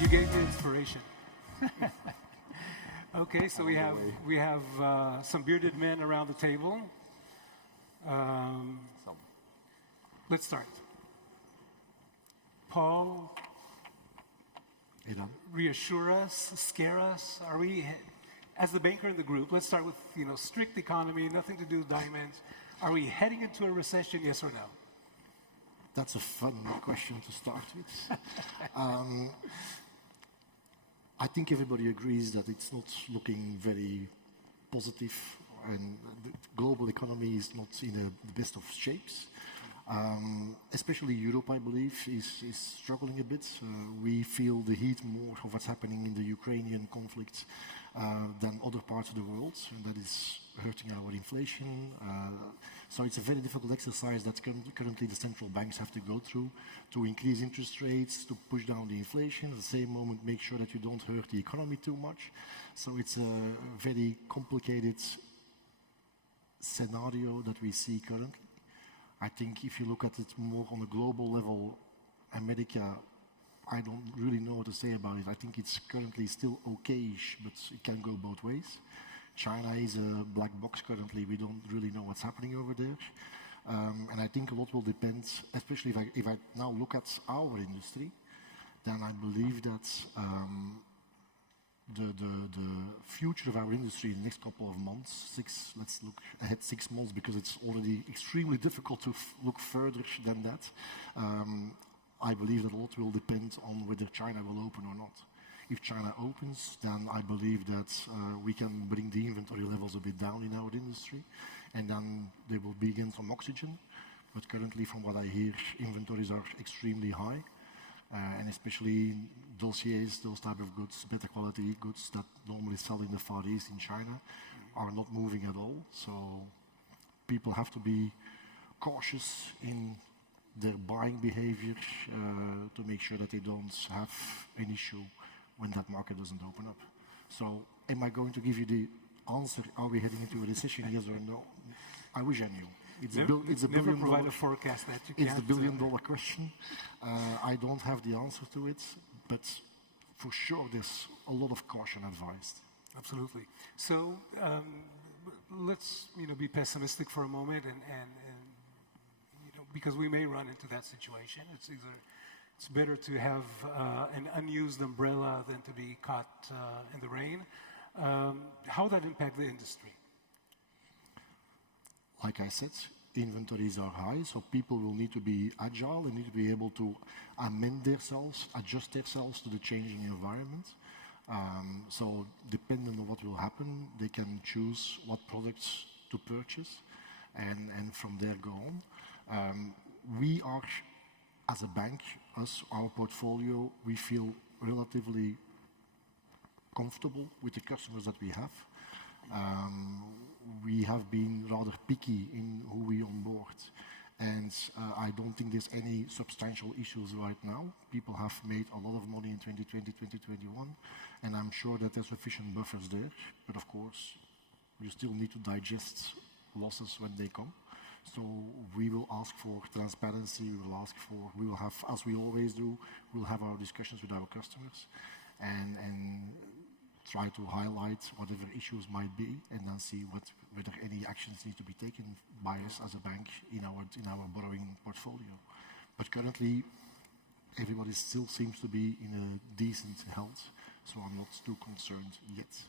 You gave me inspiration. Okay, so we have some bearded men around the table. Let's start. Paul, Edahn. Reassure us, scare us. Are we, as the banker in the group, let's start with strict economy, nothing to do with diamonds. Are we heading into a recession, yes or no? That's a fun question to start with. I think everybody agrees that it's not looking very positive, and the global economy is not in the best of shapes. Especially Europe, I believe, is struggling a bit. We feel the heat more of what's happening in the Ukrainian conflict than other parts of the world, and that is hurting our inflation. So it's a very difficult exercise that currently the central banks have to go through to increase interest rates, to push down the inflation, at the same moment make sure that you don't hurt the economy too much. So it's a very complicated scenario that we see currently. I think if you look at it more on a global level, America, I don't really know what to say about it. I think it's currently still okay-ish, but it can go both ways. China is a black box currently. We don't really know what's happening over there. And I think a lot will depend, especially if I now look at our industry, then I believe that the future of our industry in the next couple of months, let's look ahead 6 months, because it's already extremely difficult to look further than that. I believe that a lot will depend on whether China will open or not. If China opens, then I believe that we can bring the inventory levels a bit down in our industry, and then there will be again some oxygen. But currently, from what I hear, inventories are extremely high, and especially dossiers, those type of goods, better quality goods that normally sell in the Far East in China, are not moving at all. So people have to be cautious in their buying behavior to make sure that they don't have an issue when that market doesn't open up. So am I going to give you the answer, are we heading into a recession, yes or no? I wish I knew. It's a never provide a forecast that you It's the billion-dollar question. I don't have the answer to it, but for sure there's a lot of caution advised. Absolutely. So let's be pessimistic for a moment, and because we may run into that situation. It's better to have an unused umbrella than to be caught in the rain. How would that impact the industry? Like I said, inventories are high, so people will need to be agile. They need to be able to amend themselves, adjust themselves to the changing environment. So depending on what will happen, they can choose what products to purchase, and from there go on. We are, as a bank, our portfolio, we feel relatively comfortable with the customers that we have. We have been rather picky in who we onboard, and I don't think there's any substantial issues right now. People have made a lot of money in 2020, 2021, and I'm sure that there's sufficient buffers there. But of course, you still need to digest losses when they come. So we will ask for transparency, we will have, as we always do, we'll have our discussions with our customers and try to highlight whatever issues might be, and then see whether any actions need to be taken by us as a bank in our borrowing portfolio. But currently, everybody still seems to be in a decent health, so I'm not too concerned yet.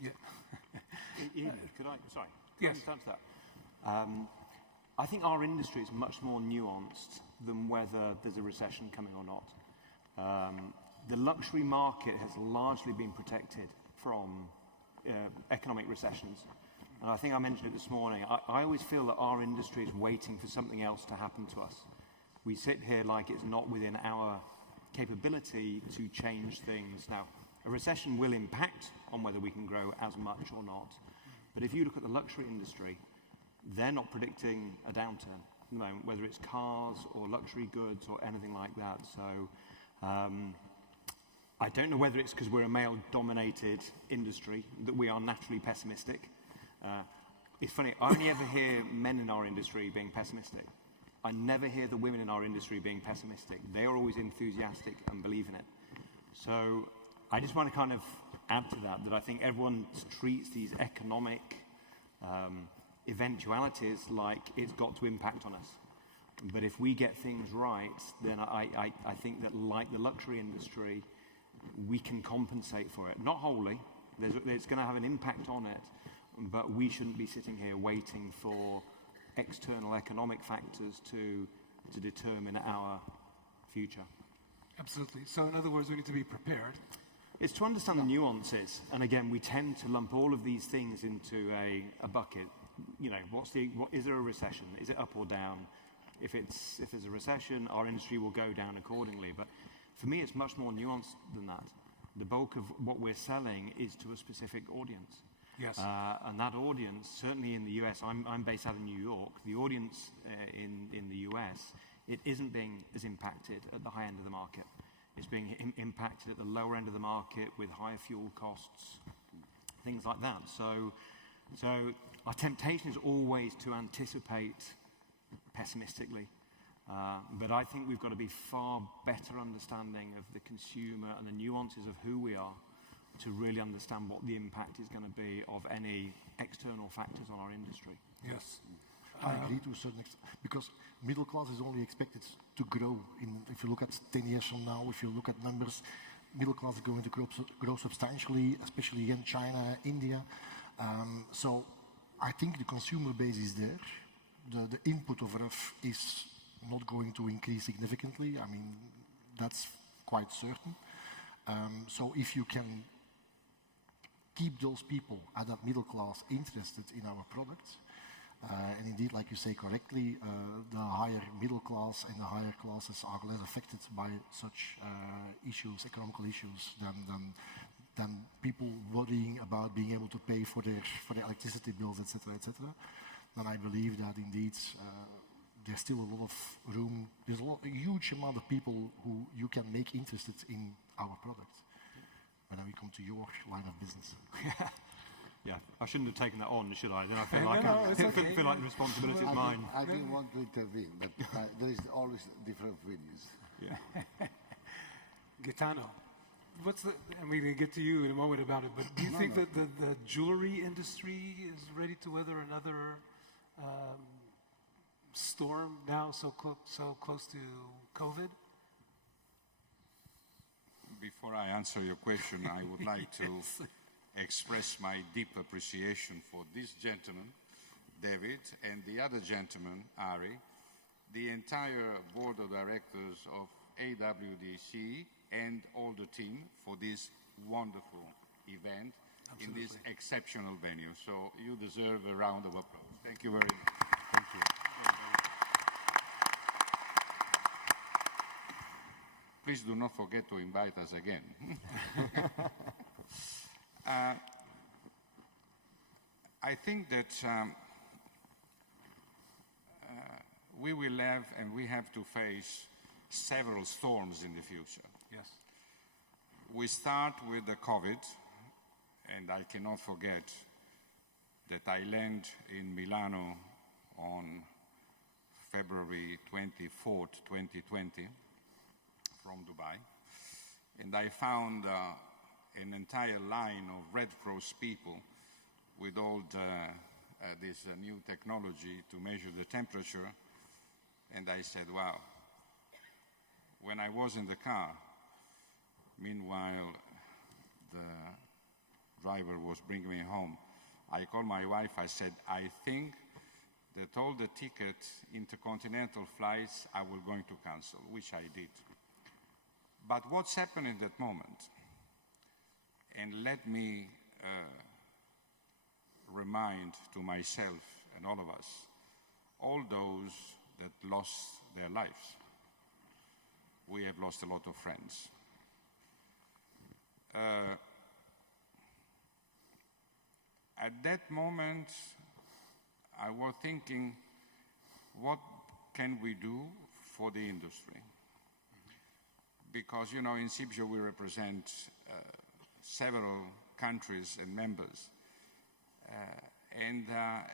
Yeah. Could I? Sorry. Yes. Can I answer that? I think our industry is much more nuanced than whether there's a recession coming or not. The luxury market has largely been protected from economic recessions. And I think I mentioned it this morning. I always feel that our industry is waiting for something else to happen to us. We sit here like it's not within our capability to change things. Now, a recession will impact on whether we can grow as much or not. But if you look at the luxury industry, they're not predicting a downturn at the moment, whether it's cars or luxury goods or anything like that. So I don't know whether it's because we're a male-dominated industry that we are naturally pessimistic. It's funny, I only ever hear men in our industry being pessimistic. I never hear the women in our industry being pessimistic. They are always enthusiastic and believe in it. So I just want to kind of add to that I think everyone treats these economic eventualities like it's got to impact on us. But if we get things right, then I think that, like the luxury industry, we can compensate for it. Not wholly. It's going to have an impact on it, but we shouldn't be sitting here waiting for external economic factors to determine our future. Absolutely. So in other words, we need to be prepared. It's to understand the nuances, and again, we tend to lump all of these things into a bucket. You know, is there a recession? Is it up or down? If there's a recession, our industry will go down accordingly. But for me, it's much more nuanced than that. The bulk of what we're selling is to a specific audience. Yes. And that audience, certainly in the US, I'm based out of New York. The audience in the US, it isn't being as impacted at the high end of the market. It's being impacted at the lower end of the market with higher fuel costs, things like that. So our temptation is always to anticipate pessimistically. But I think we've got to be far better understanding of the consumer and the nuances of who we are to really understand what the impact is going to be of any external factors on our industry. Yes. I agree to a certain extent, because middle class is only expected to grow. If you look at 10 years from now, if you look at numbers, middle class is going to grow substantially, especially in China, India. So I think the consumer base is there. The input of REF is not going to increase significantly. I mean, that's quite certain. So if you can keep those people at that middle class interested in our products, and indeed, like you say correctly, the higher middle class and the higher classes are less affected by such issues, economical issues, than people worrying about being able to pay for their electricity bills, etc., etc. Then I believe that indeed there's still a lot of room. There's a huge amount of people who you can make interested in our products. And then we come to your line of business. Yeah, I shouldn't have taken that on, should I? Then I feel No, feel like the responsibility is mine. I didn't want to intervene, but there is always different opinions. Yeah. Gaetano, I'm going to get to you in a moment about it, but do you think that the jewelry industry is ready to weather another storm now so close to COVID? Before I answer your question, I would like to express my deep appreciation for this gentleman, David, and the other gentleman, Ari, the entire board of directors of AWDC and all the team for this wonderful event. Absolutely. In this exceptional venue. So you deserve a round of applause. Thank you very much. Thank you. Please do not forget to invite us again. I think that we will have and we have to face several storms in the future. Yes. We start with the COVID, and I cannot forget that I land in Milano on February 24th, 2020, from Dubai, and I found an entire line of Red Cross people with all this new technology to measure the temperature, and I said, wow. When I was in the car, meanwhile the driver was bringing me home, I called my wife, I said, I think that all the intercontinental flights I was going to cancel, which I did. But what's happened in that moment? And let me remind to myself and all of us, all those that lost their lives. We have lost a lot of friends. At that moment, I was thinking, what can we do for the industry? Because, you know, in CIBJO we represent several countries and members.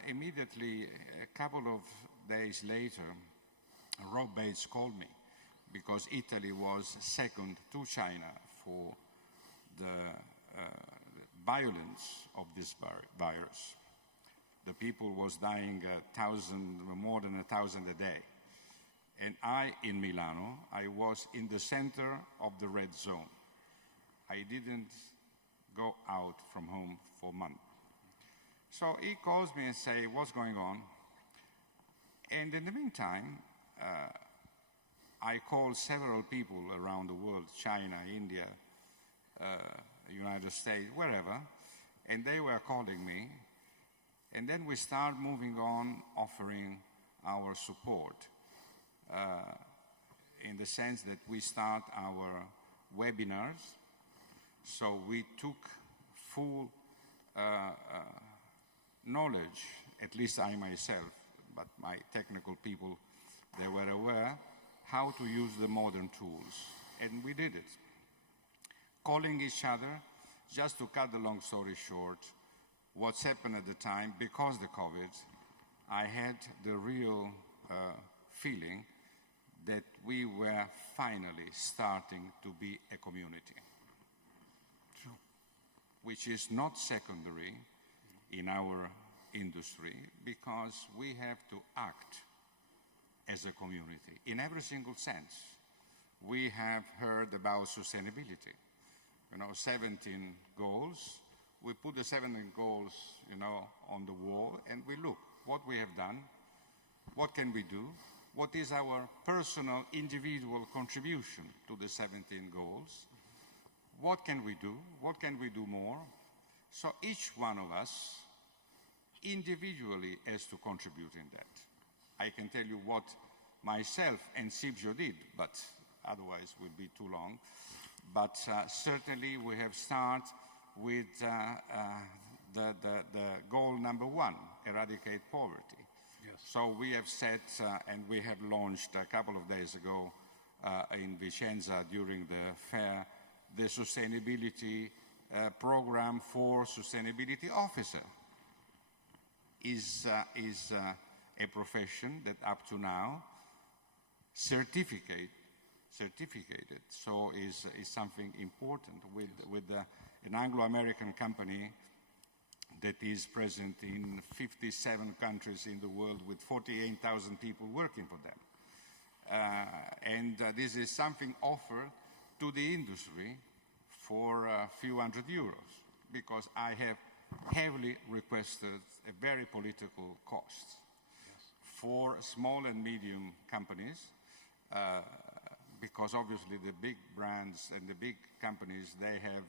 Immediately, a couple of days later, Rob Bates called me because Italy was second to China for the violence of this virus. The people was dying more than 1,000 a day. And in Milano, I was in the center of the red zone. I didn't go out from home for months. So he calls me and say, what's going on? And in the meantime, I called several people around the world, China, India, United States, wherever, and they were calling me. And then we start moving on, offering our support in the sense that we start our webinars. So we took full knowledge, at least I myself, but my technical people, they were aware how to use the modern tools. And we did it. Calling each other, just to cut the long story short, what's happened at the time, because the COVID, I had the real feeling that we were finally starting to be a community. True. Which is not secondary in our industry, because we have to act as a community in every single sense. We have heard about sustainability. 17 goals. We put the 17 goals, on the wall, and we look what we have done, what can we do, what is our personal, individual contribution to the 17 goals, what can we do more. So each one of us individually has to contribute in that. I can tell you what myself and CIBJO did, but otherwise it would be too long. But certainly we have started with the goal number 1, eradicate poverty. Yes. So we have set, and we have launched a couple of days ago in Vicenza during the fair, the sustainability program for sustainability officer. Is a profession that up to now certificated, so is something important with an Anglo-American company that is present in 57 countries in the world with 48,000 people working for them. And this is something offered to the industry for a few hundred euros, because I have heavily requested a very political cost for small and medium companies, because obviously the big brands and the big companies, they have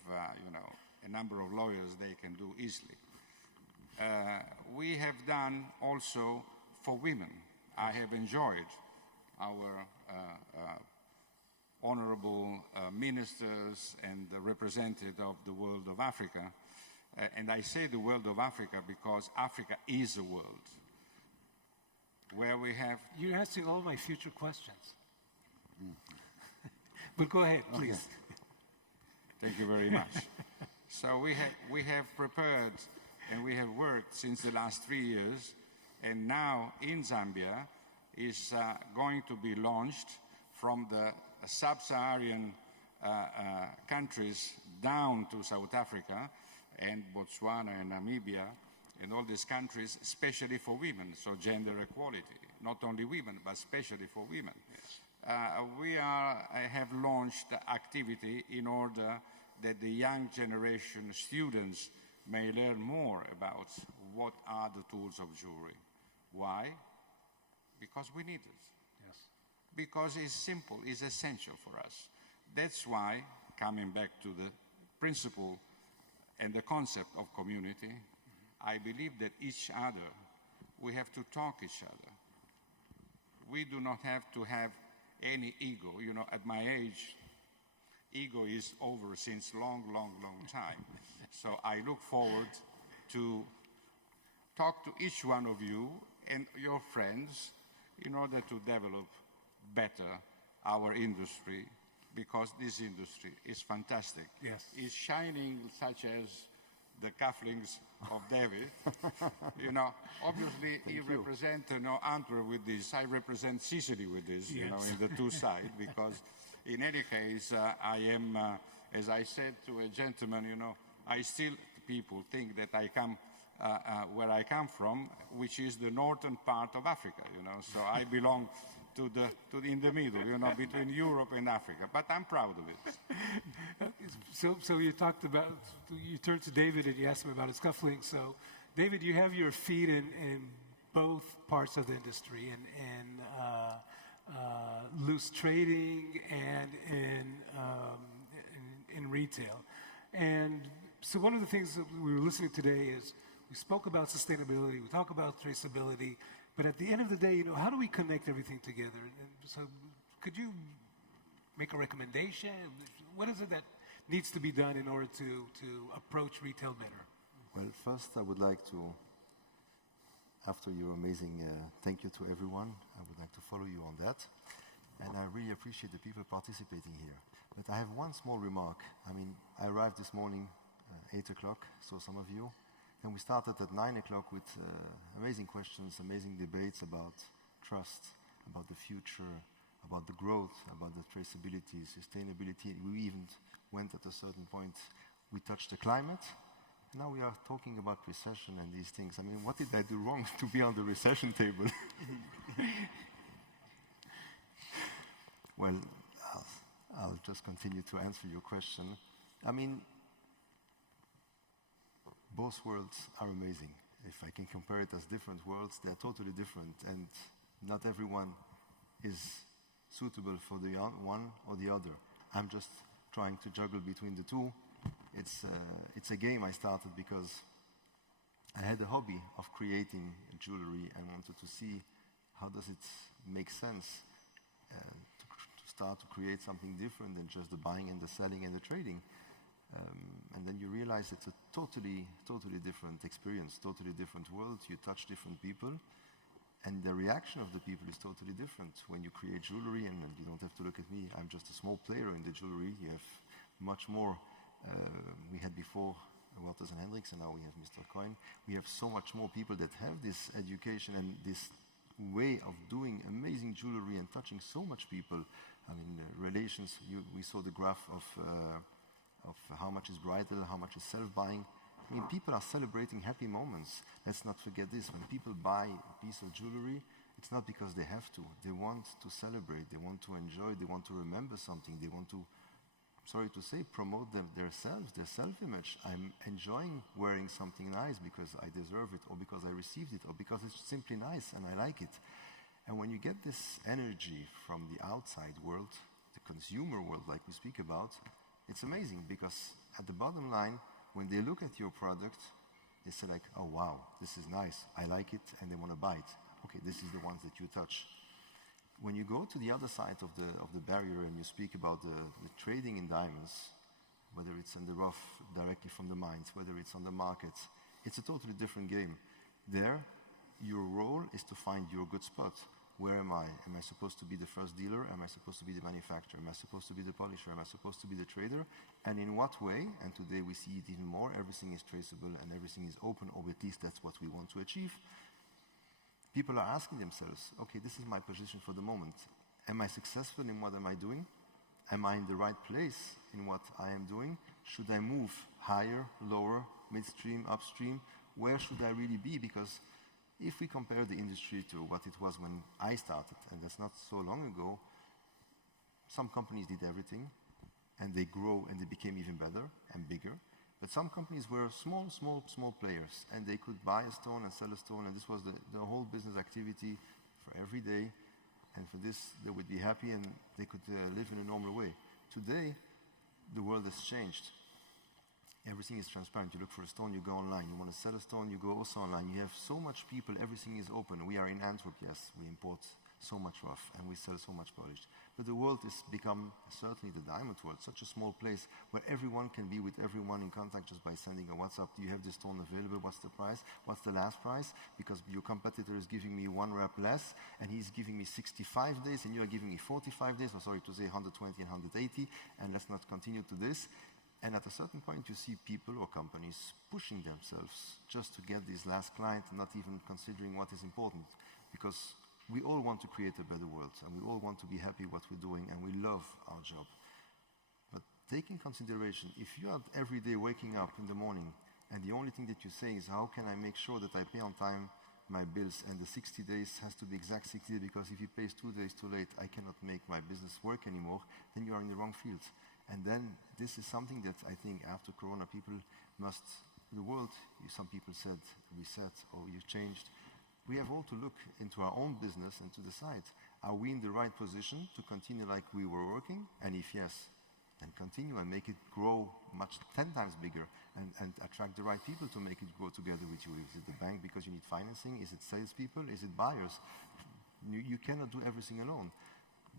a number of lawyers they can do easily. We have done also for women. I have enjoyed our honorable ministers and the representative of the world of Africa. And I say the world of Africa because Africa is a world where we have... You're answering all my future questions. But go ahead, please. Okay. Thank you very much. So we have prepared and we have worked since the last 3 years, and now in Zambia is going to be launched from the sub-Saharan countries down to South Africa and Botswana and Namibia and all these countries, especially for women, so gender equality, not only women, but especially for women. Yes. We have launched activity in order that the young generation students may learn more about what are the tools of jewelry. Why? Because we need it. Yes. Because it's simple, it's essential for us. That's why, coming back to the principle and the concept of community, I believe that each other, we have to talk each other. We do not have to have any ego. At my age, ego is over since long time. So I look forward to talk to each one of you and your friends in order to develop better our industry, because this industry is fantastic. Yes. It's shining, such as the cufflinks of David. Obviously he represents Antwerp with this. I represent Sicily with this, yes. In the two sides, because in any case, I am as I said to a gentleman, you know, people think that I come where I come from, which is the northern part of Africa, you know. So I belong in the middle, you know, between Europe and Africa. But I'm proud of it. So you talked about, you turned to David and you asked him about his cufflinks. So, David, you have your feet in both parts of the industry, in loose trading and in retail. And so one of the things that we were listening today is we spoke about sustainability, we talk about traceability, but at the end of the day, you know, how do we connect everything together? And so could you make a recommendation? What is it that needs to be done in order to approach retail better? Well, first I would like to, after your amazing thank you to everyone, I would like to follow you on that. And I really appreciate the people participating here. But I have one small remark. I mean, I arrived this morning, 8 o'clock, so some of you. And we started at 9 o'clock with amazing questions, amazing debates about trust, about the future, about the growth, about the traceability, sustainability. We even went at a certain point, we touched the climate. And now we are talking about recession and these things. I mean, what did I do wrong to be on the recession table? Well, I'll just continue to answer your question. I mean, both worlds are amazing. If I can compare it as different worlds, they're totally different, and not everyone is suitable for the one or the other. I'm just trying to juggle between the two. It's a game I started because I had a hobby of creating jewelry and wanted to see how does it make sense to start to create something different than just the buying and the selling and the trading. And then you realize it's a totally different experience, totally different world. You touch different people, and the reaction of the people is totally different. When you create jewelry, and you don't have to look at me, I'm just a small player in the jewelry. You have much more. We had before Walters and Hendricks, and now we have Mr. Coin. We have so much more people that have this education and this way of doing amazing jewelry and touching so much people. I mean, relations, we saw the graph of how much is bridal, how much is self-buying. I mean, people are celebrating happy moments. Let's not forget this. When people buy a piece of jewelry, it's not because they have to. They want to celebrate. They want to enjoy. They want to remember something. They want to, sorry to say, promote their self-image. I'm enjoying wearing something nice because I deserve it, or because I received it, or because it's simply nice and I like it. And when you get this energy from the outside world, the consumer world like we speak about, it's amazing, because at the bottom line, when they look at your product, they say like, oh wow, this is nice, I like it, and they want to buy it. Okay, this is the ones that you touch. When you go to the other side of the barrier and you speak about the trading in diamonds, whether it's in the rough directly from the mines, whether it's on the markets, it's a totally different game. There, your role is to find your good spot. Where am I? Am I supposed to be the first dealer? Am I supposed to be the manufacturer? Am I supposed to be the polisher? Am I supposed to be the trader? And in what way? And today we see it even more. Everything is traceable and everything is open, or at least that's what we want to achieve. People are asking themselves, okay, this is my position for the moment. Am I successful in what am I doing? Am I in the right place in what I am doing? Should I move higher, lower, midstream, upstream? Where should I really be? Because if we compare the industry to what it was when I started, and that's not so long ago, some companies did everything, and they grow and they became even better and bigger. But some companies were small players, and they could buy a stone and sell a stone, and this was the whole business activity for every day. And for this, they would be happy and they could live in a normal way. Today, the world has changed. Everything is transparent. You look for a stone, you go online. You want to sell a stone, you go also online. You have so much people, everything is open. We are in Antwerp, yes, we import so much rough and we sell so much polished. But the world has become, certainly the diamond world, such a small place where everyone can be with everyone in contact just by sending a WhatsApp. Do you have this stone available? What's the price? What's the last price? Because your competitor is giving me 1 rep less and he's giving me 65 days and you are giving me 45 days, or sorry to say 120 and 180, and let's not continue to this. And at a certain point, you see people or companies pushing themselves just to get this last client, not even considering what is important. Because we all want to create a better world, and we all want to be happy what we're doing, and we love our job. But take in consideration, if you are every day waking up in the morning and the only thing that you say is, how can I make sure that I pay on time my bills, and the 60 days has to be exact 60 days, because if he pays 2 days too late, I cannot make my business work anymore, then you are in the wrong field. And then this is something that I think after Corona people must, the world, some people said reset or you changed. We have all to look into our own business and to decide, are we in the right position to continue like we were working? And if yes, then continue and make it grow much 10 times bigger and attract the right people to make it grow together with you. Is it the bank because you need financing? Is it salespeople? Is it buyers? You cannot do everything alone.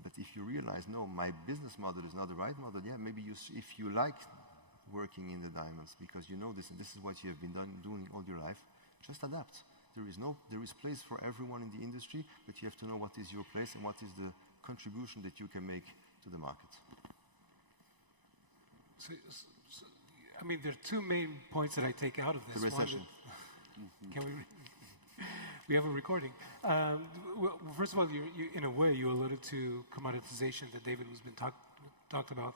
But if you realize, no, my business model is not the right model, yeah, maybe if you like working in the diamonds because you know this and this is what you have been doing all your life, just adapt. There is place for everyone in the industry, but you have to know what is your place and what is the contribution that you can make to the market. So, I mean, there are two main points that I take out of this. The recession. Can we have a recording? Well, first of all, you, in a way, you alluded to commoditization that David has been talked about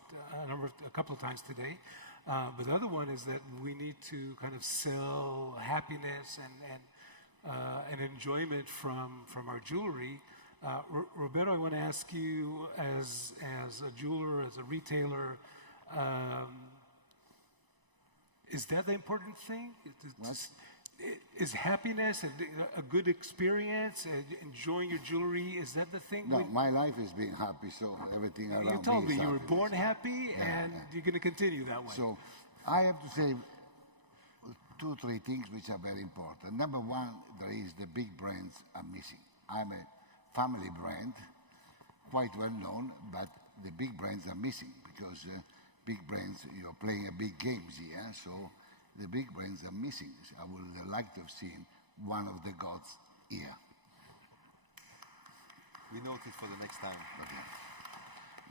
a couple of times today. But the other one is that we need to kind of sell happiness and enjoyment from our jewelry. Roberto, I want to ask you, as a jeweler, as a retailer, is that the important thing? Is happiness and a good experience, enjoying your jewelry, is that the thing? No, my life is being happy, so everything around me You told me you were happiness. born happy, and you're going to continue that way. So I have to say 2 or 3 things which are very important. Number one, there is the big brands are missing. I'm a family brand, quite well known, but the big brands are missing because big brands, you're playing a big games here, so the big brands are missing. I would like to have seen one of the gods here. We note it for the next time. Okay.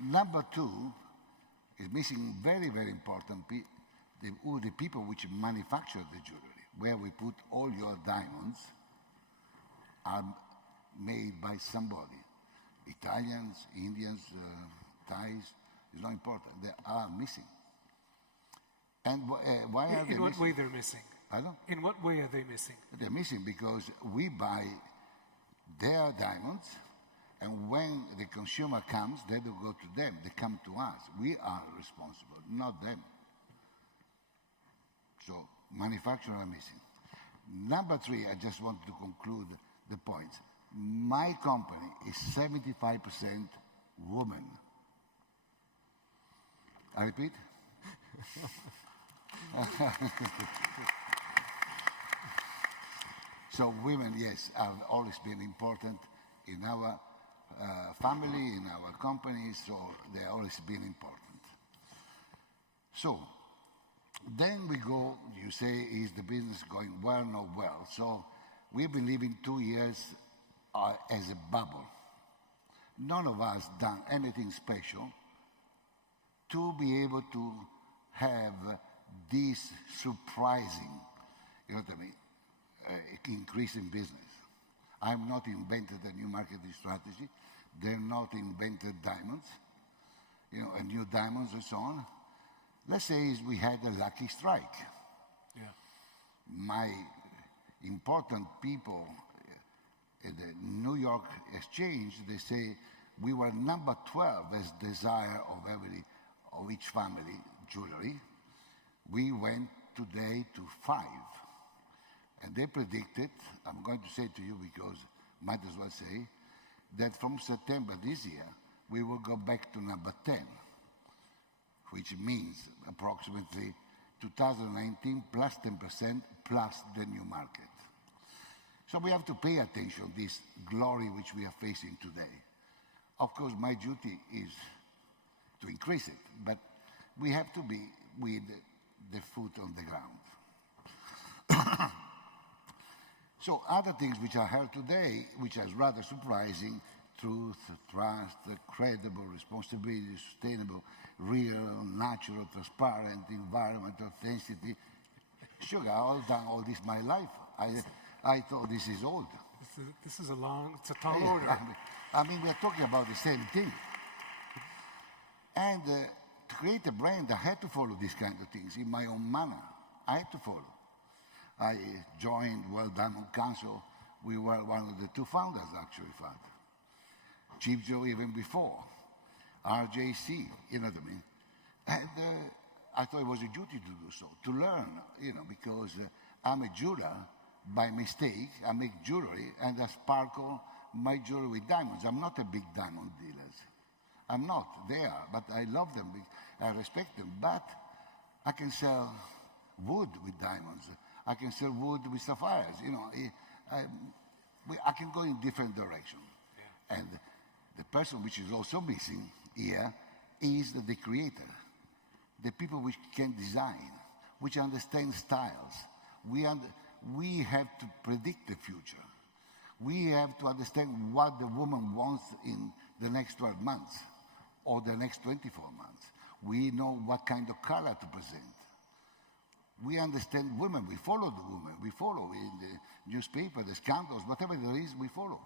Number 2 is missing very, very important the people which manufacture the jewelry, where we put all your diamonds are made by somebody. Italians, Indians, Thais, it's not important. They are missing. And why are they missing? In what way they're missing? Pardon? In what way are they missing? They're missing because we buy their diamonds, and when the consumer comes, they don't go to them. They come to us. We are responsible, not them. So manufacturers are missing. Number 3, I just want to conclude the points. My company is 75% women. I repeat. So women, yes, have always been important in our family, in our companies, so they've always been important. So then we go, you say, is the business going well, not well? So we've been living 2 years as a bubble. None of us done anything special to be able to have this surprising, you know what I mean, increase in business. I've not invented a new marketing strategy. They've not invented diamonds, you know, and new diamonds and so on. Let's say we had a lucky strike. Yeah. My important people at the New York Exchange, they say we were number 12 as desire of each family jewelry. We went today to 5. And they predicted, I'm going to say to you because might as well say, that from September this year, we will go back to number 10, which means approximately 2019 plus 10% plus the new market. So we have to pay attention to this glory which we are facing today. Of course, my duty is to increase it, but we have to be with the foot on the ground. So other things which I heard today, which is rather surprising, truth, trust, credible, responsibility, sustainable, real, natural, transparent, environment, authenticity. Sugar, I've done all this my life. I thought this is old. This is it's a tall order. I mean, we're talking about the same thing. And to create a brand, I had to follow these kind of things in my own manner. I had to follow. I joined World Diamond Council. We were one of the two founders, actually, in fact. CIBJO even before. RJC, you know what I mean? And I thought it was a duty to do so, to learn, you know, because I'm a jeweler by mistake. I make jewelry and I sparkle my jewelry with diamonds. I'm not a big diamond dealer. I'm not. They are, but I love them. I respect them. But I can sell wood with diamonds. I can sell wood with sapphires. You know, I can go in different directions. Yeah. And the person which is also missing here is the creator, the people which can design, which understand styles. We have to predict the future. We have to understand what the woman wants in the next 12 months or the next 24 months. We know what kind of color to present. We understand women. We follow the women. We follow in the newspaper, the scandals, whatever there is, we follow.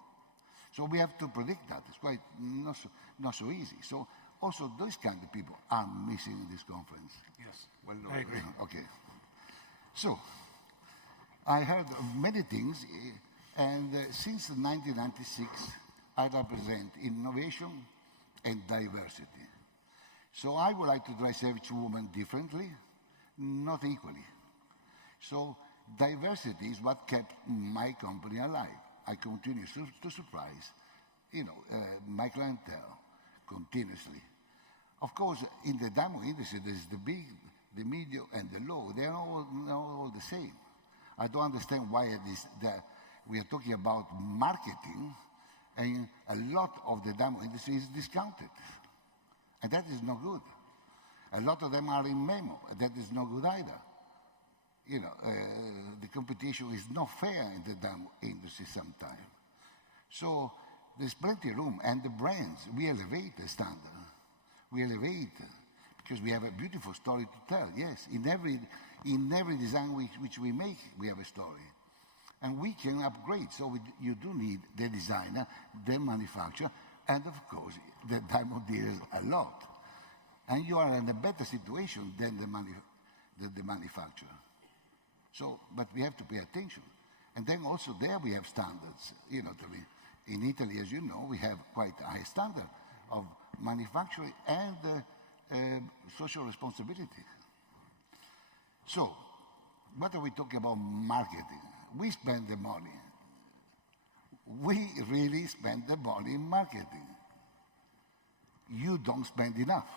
So we have to predict that. It's quite not so easy. So also those kind of people are missing in this conference. Yes, well known. I agree. Okay. So I heard of many things, and since 1996, I represent innovation and diversity. So I would like to dress each woman differently, not equally. So diversity is what kept my company alive. I continue to surprise, you know, my clientele continuously. Of course, in the diamond industry, there's the big, the medium, and the low. They're all the same. I don't understand why we are talking about marketing, and a lot of the diamond industry is discounted. And that is no good. A lot of them are in memo. That is no good either. You know, the competition is not fair in the diamond industry sometimes. So there's plenty of room. And the brands, we elevate the standard. We elevate because we have a beautiful story to tell. Yes, in every design which we make, we have a story. And we can upgrade. So you do need the designer, the manufacturer, and of course, the diamond dealers a lot. And you are in a better situation than the manufacturer. So, but we have to pay attention. And then also there we have standards. You know, in Italy, as you know, we have quite a high standard of manufacturing and social responsibility. So, what are we talking about marketing? We spend the money. We really spend the money in marketing. You don't spend enough.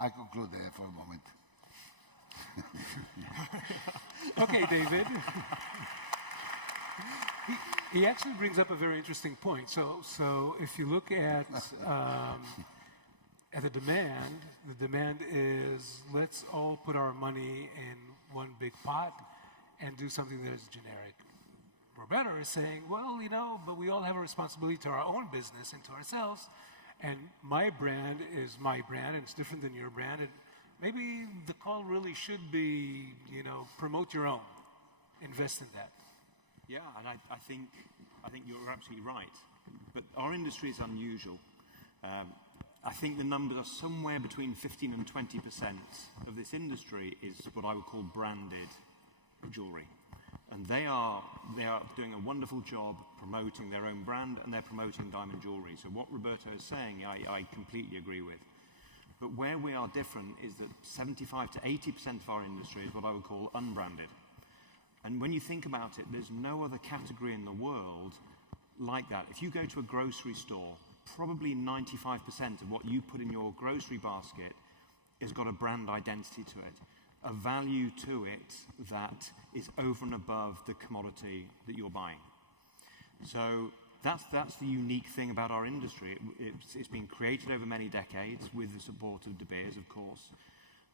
I conclude there for a moment. Okay, David. He actually brings up a very interesting point. So if you look at the demand is let's all put our money in one big pot and do something that is generic. Roberto is saying, well, you know, but we all have a responsibility to our own business and to ourselves. And my brand is my brand, and it's different than your brand. And maybe the call really should be, you know, promote your own, invest in that. Yeah, and I think you're absolutely right. But our industry is unusual. I think the numbers are somewhere between 15 and 20% of this industry is what I would call branded jewelry. And they are doing a wonderful job promoting their own brand, and they're promoting diamond jewelry. So what Roberto is saying, I completely agree with. But where we are different is that 75 to 80% of our industry is what I would call unbranded. And when you think about it, there's no other category in the world like that. If you go to a grocery store, probably 95% of what you put in your grocery basket has got a brand identity to it, a value to it that is over and above the commodity that you're buying. So that's the unique thing about our industry. It's been created over many decades with the support of De Beers, of course.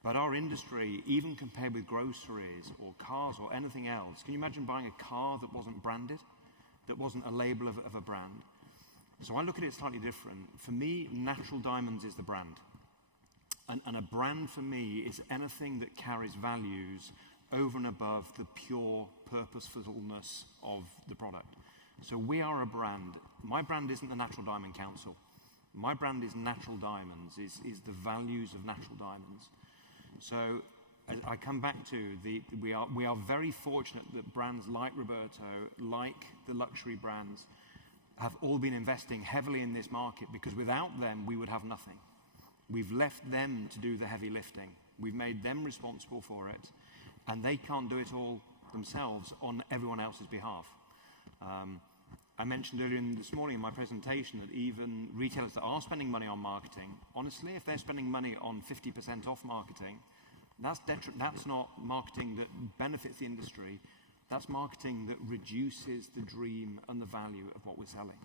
But our industry, even compared with groceries or cars or anything else, can you imagine buying a car that wasn't branded, that wasn't a label of a brand? So I look at it slightly different. For me, natural diamonds is the brand. And a brand for me is anything that carries values over and above the pure purposefulness of the product. So we are a brand. My brand isn't the Natural Diamond Council. My brand is natural diamonds, is the values of natural diamonds. So as I come back to we are very fortunate that brands like Roberto, like the luxury brands, have all been investing heavily in this market, because without them, we would have nothing. We've left them to do the heavy lifting. We've made them responsible for it, and they can't do it all themselves on everyone else's behalf. I mentioned earlier this morning in my presentation that even retailers that are spending money on marketing, honestly, if they're spending money on 50% off marketing, that's not marketing that benefits the industry. That's marketing that reduces the dream and the value of what we're selling.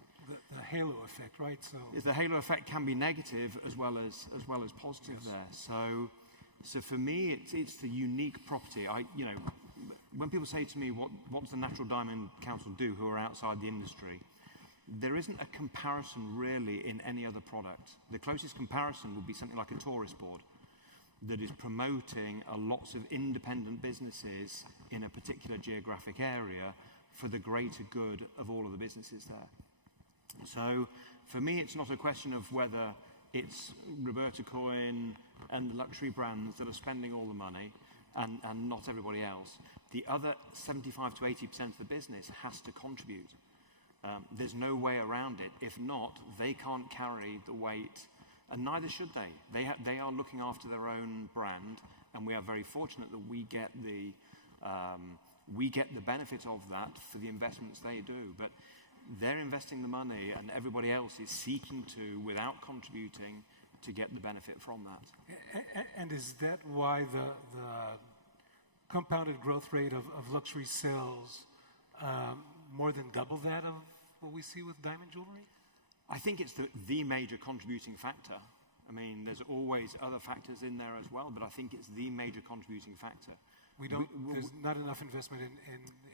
The halo effect, right? So the halo effect can be negative as well as positive. Yes. There. So for me, it's the unique property. When people say to me, what does the Natural Diamond Council do, who are outside the industry, there isn't a comparison really in any other product. The closest comparison would be something like a tourist board that is promoting lots of independent businesses in a particular geographic area for the greater good of all of the businesses there. So for me, it's not a question of whether it's Roberto Coin and the luxury brands that are spending all the money and not everybody else. The other 75 to 80% of the business has to contribute. There's no way around it. If not, they can't carry the weight, and neither should they. They are looking after their own brand, and we are very fortunate that we get the benefit of that for the investments they do. But they're investing the money, and everybody else is seeking to, without contributing, to get the benefit from that. And is that why the compounded growth rate of luxury sales more than double that of what we see with diamond jewelry? I think it's the major contributing factor. I mean, there's always other factors in there as well, but I think it's the major contributing factor. There's not enough investment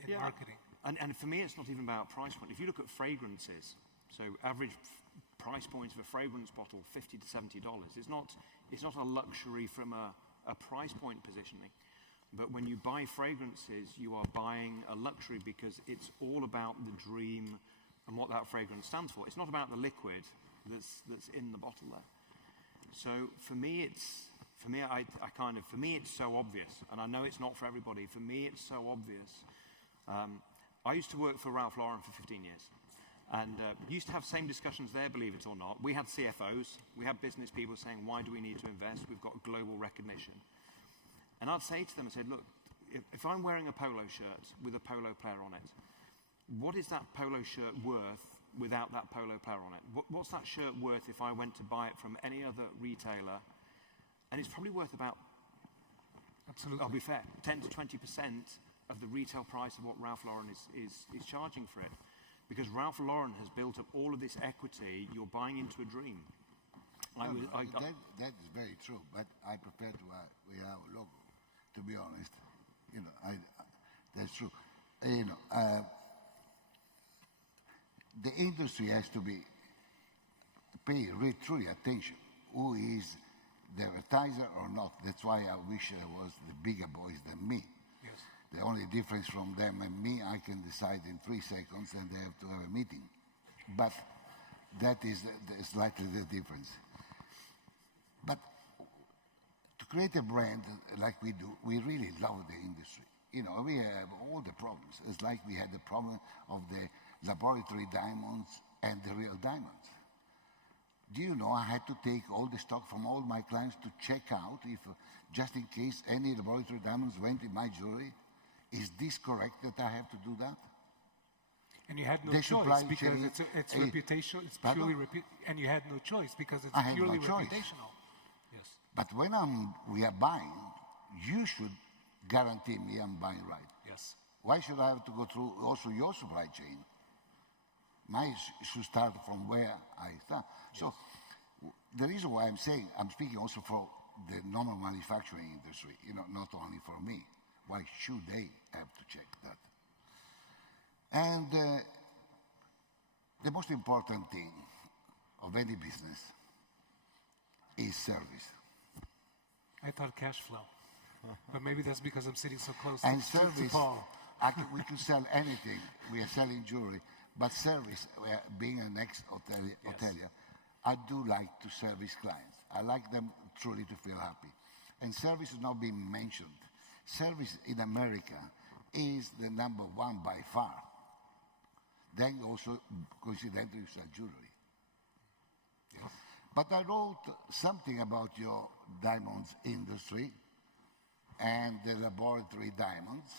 in marketing. And for me, it's not even about price point. If you look at fragrances, so average price points of a fragrance bottle, $50 to $70. It's not a luxury from a price point positioning. But when you buy fragrances, you are buying a luxury because it's all about the dream and what that fragrance stands for. It's not about the liquid that's in the bottle there. So for me, it's so obvious, and I know it's not for everybody. For me, it's so obvious. I used to work for Ralph Lauren for 15 years, and used to have same discussions there, believe it or not. We had CFOs, we had business people saying, why do we need to invest? We've got global recognition. And I'd say to them, I said, look, if I'm wearing a polo shirt with a polo player on it, what is that polo shirt worth without that polo player on it? What's that shirt worth if I went to buy it from any other retailer? And it's probably worth about, absolutely, I'll be fair, 10 to 20% of the retail price of what Ralph Lauren is charging for it. Because Ralph Lauren has built up all of this equity, you're buying into a dream. That is very true, but I prefer to wear our logo, to be honest. That's true. The industry has to pay truly attention. Who is the advertiser or not? That's why I wish there was the bigger boys than me. Yes. The only difference from them and me, I can decide in 3 seconds, and they have to have a meeting. But that is slightly the difference. But to create a brand like we do, we really love the industry. We have all the problems. It's like we had the problem of the laboratory diamonds and the real diamonds. Do you know I had to take all the stock from all my clients to check out if, just in case any laboratory diamonds went in my jewelry? Is this correct that I have to do that? And you had no choice because it's reputational. It's purely and you had no choice because it's purely reputational. Yes. But when we are buying, you should guarantee me I'm buying right. Yes. Why should I have to go through also your supply chain? Mine should start from where I start. Yes. So the reason why I'm speaking also for the normal manufacturing industry, not only for me. Why should they have to check that? And the most important thing of any business is service. I thought cash flow. But maybe that's because I'm sitting so close to Paul. We can sell anything. We are selling jewelry. But service, being an ex-hotelier, I do like to service clients. I like them truly to feel happy. And service is not being mentioned. Service in America is the number one by far. Then also, coincidentally, you said jewelry. Yes. But I wrote something about your diamonds industry and the laboratory diamonds.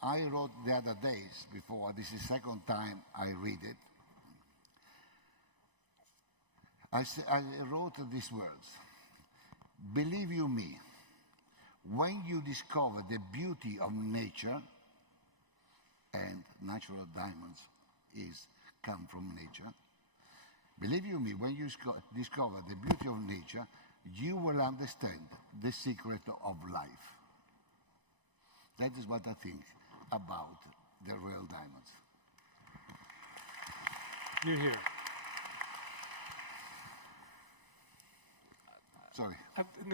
I wrote the other days before, this is the second time I read it. I wrote these words: believe you me, when you discover the beauty of nature, and natural diamonds come from nature, believe you me, when you discover the beauty of nature, you will understand the secret of life. That is what I think about the real diamonds. You're here. Sorry.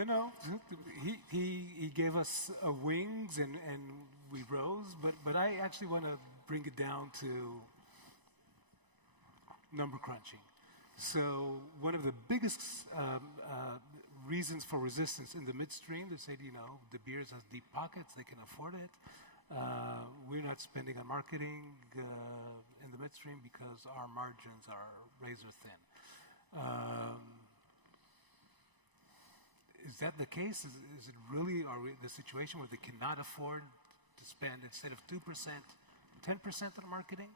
No. He gave us wings and we rose, but I actually want to bring it down to number crunching. So one of the biggest reasons for resistance in the midstream, they said, De Beers has deep pockets, they can afford it. We're not spending on marketing in the midstream because our margins are razor thin. Is that the case? Is it really the situation where they cannot afford to spend, instead of 2%, 10% on marketing?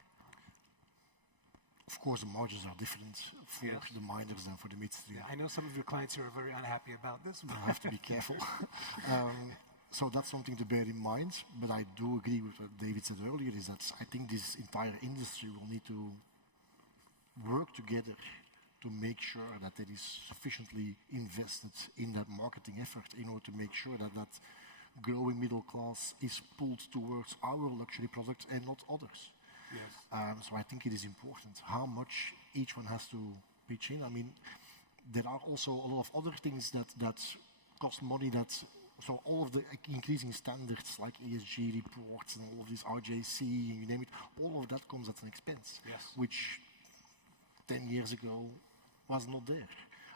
Of course, the margins are different for the miners than for the midstream. Yeah, I know some of your clients here are very unhappy about this. I have to be careful. So that's something to bear in mind. But I do agree with what David said earlier, is that I think this entire industry will need to work together to make sure that it is sufficiently invested in that marketing effort in order to make sure that that growing middle class is pulled towards our luxury products and not others. Yes. So I think it is important how much each one has to pitch in. I mean, there are also a lot of other things that cost money. So all of the increasing standards like ESG reports and all of this RJC, you name it, all of that comes at an expense, which 10 years ago was not there.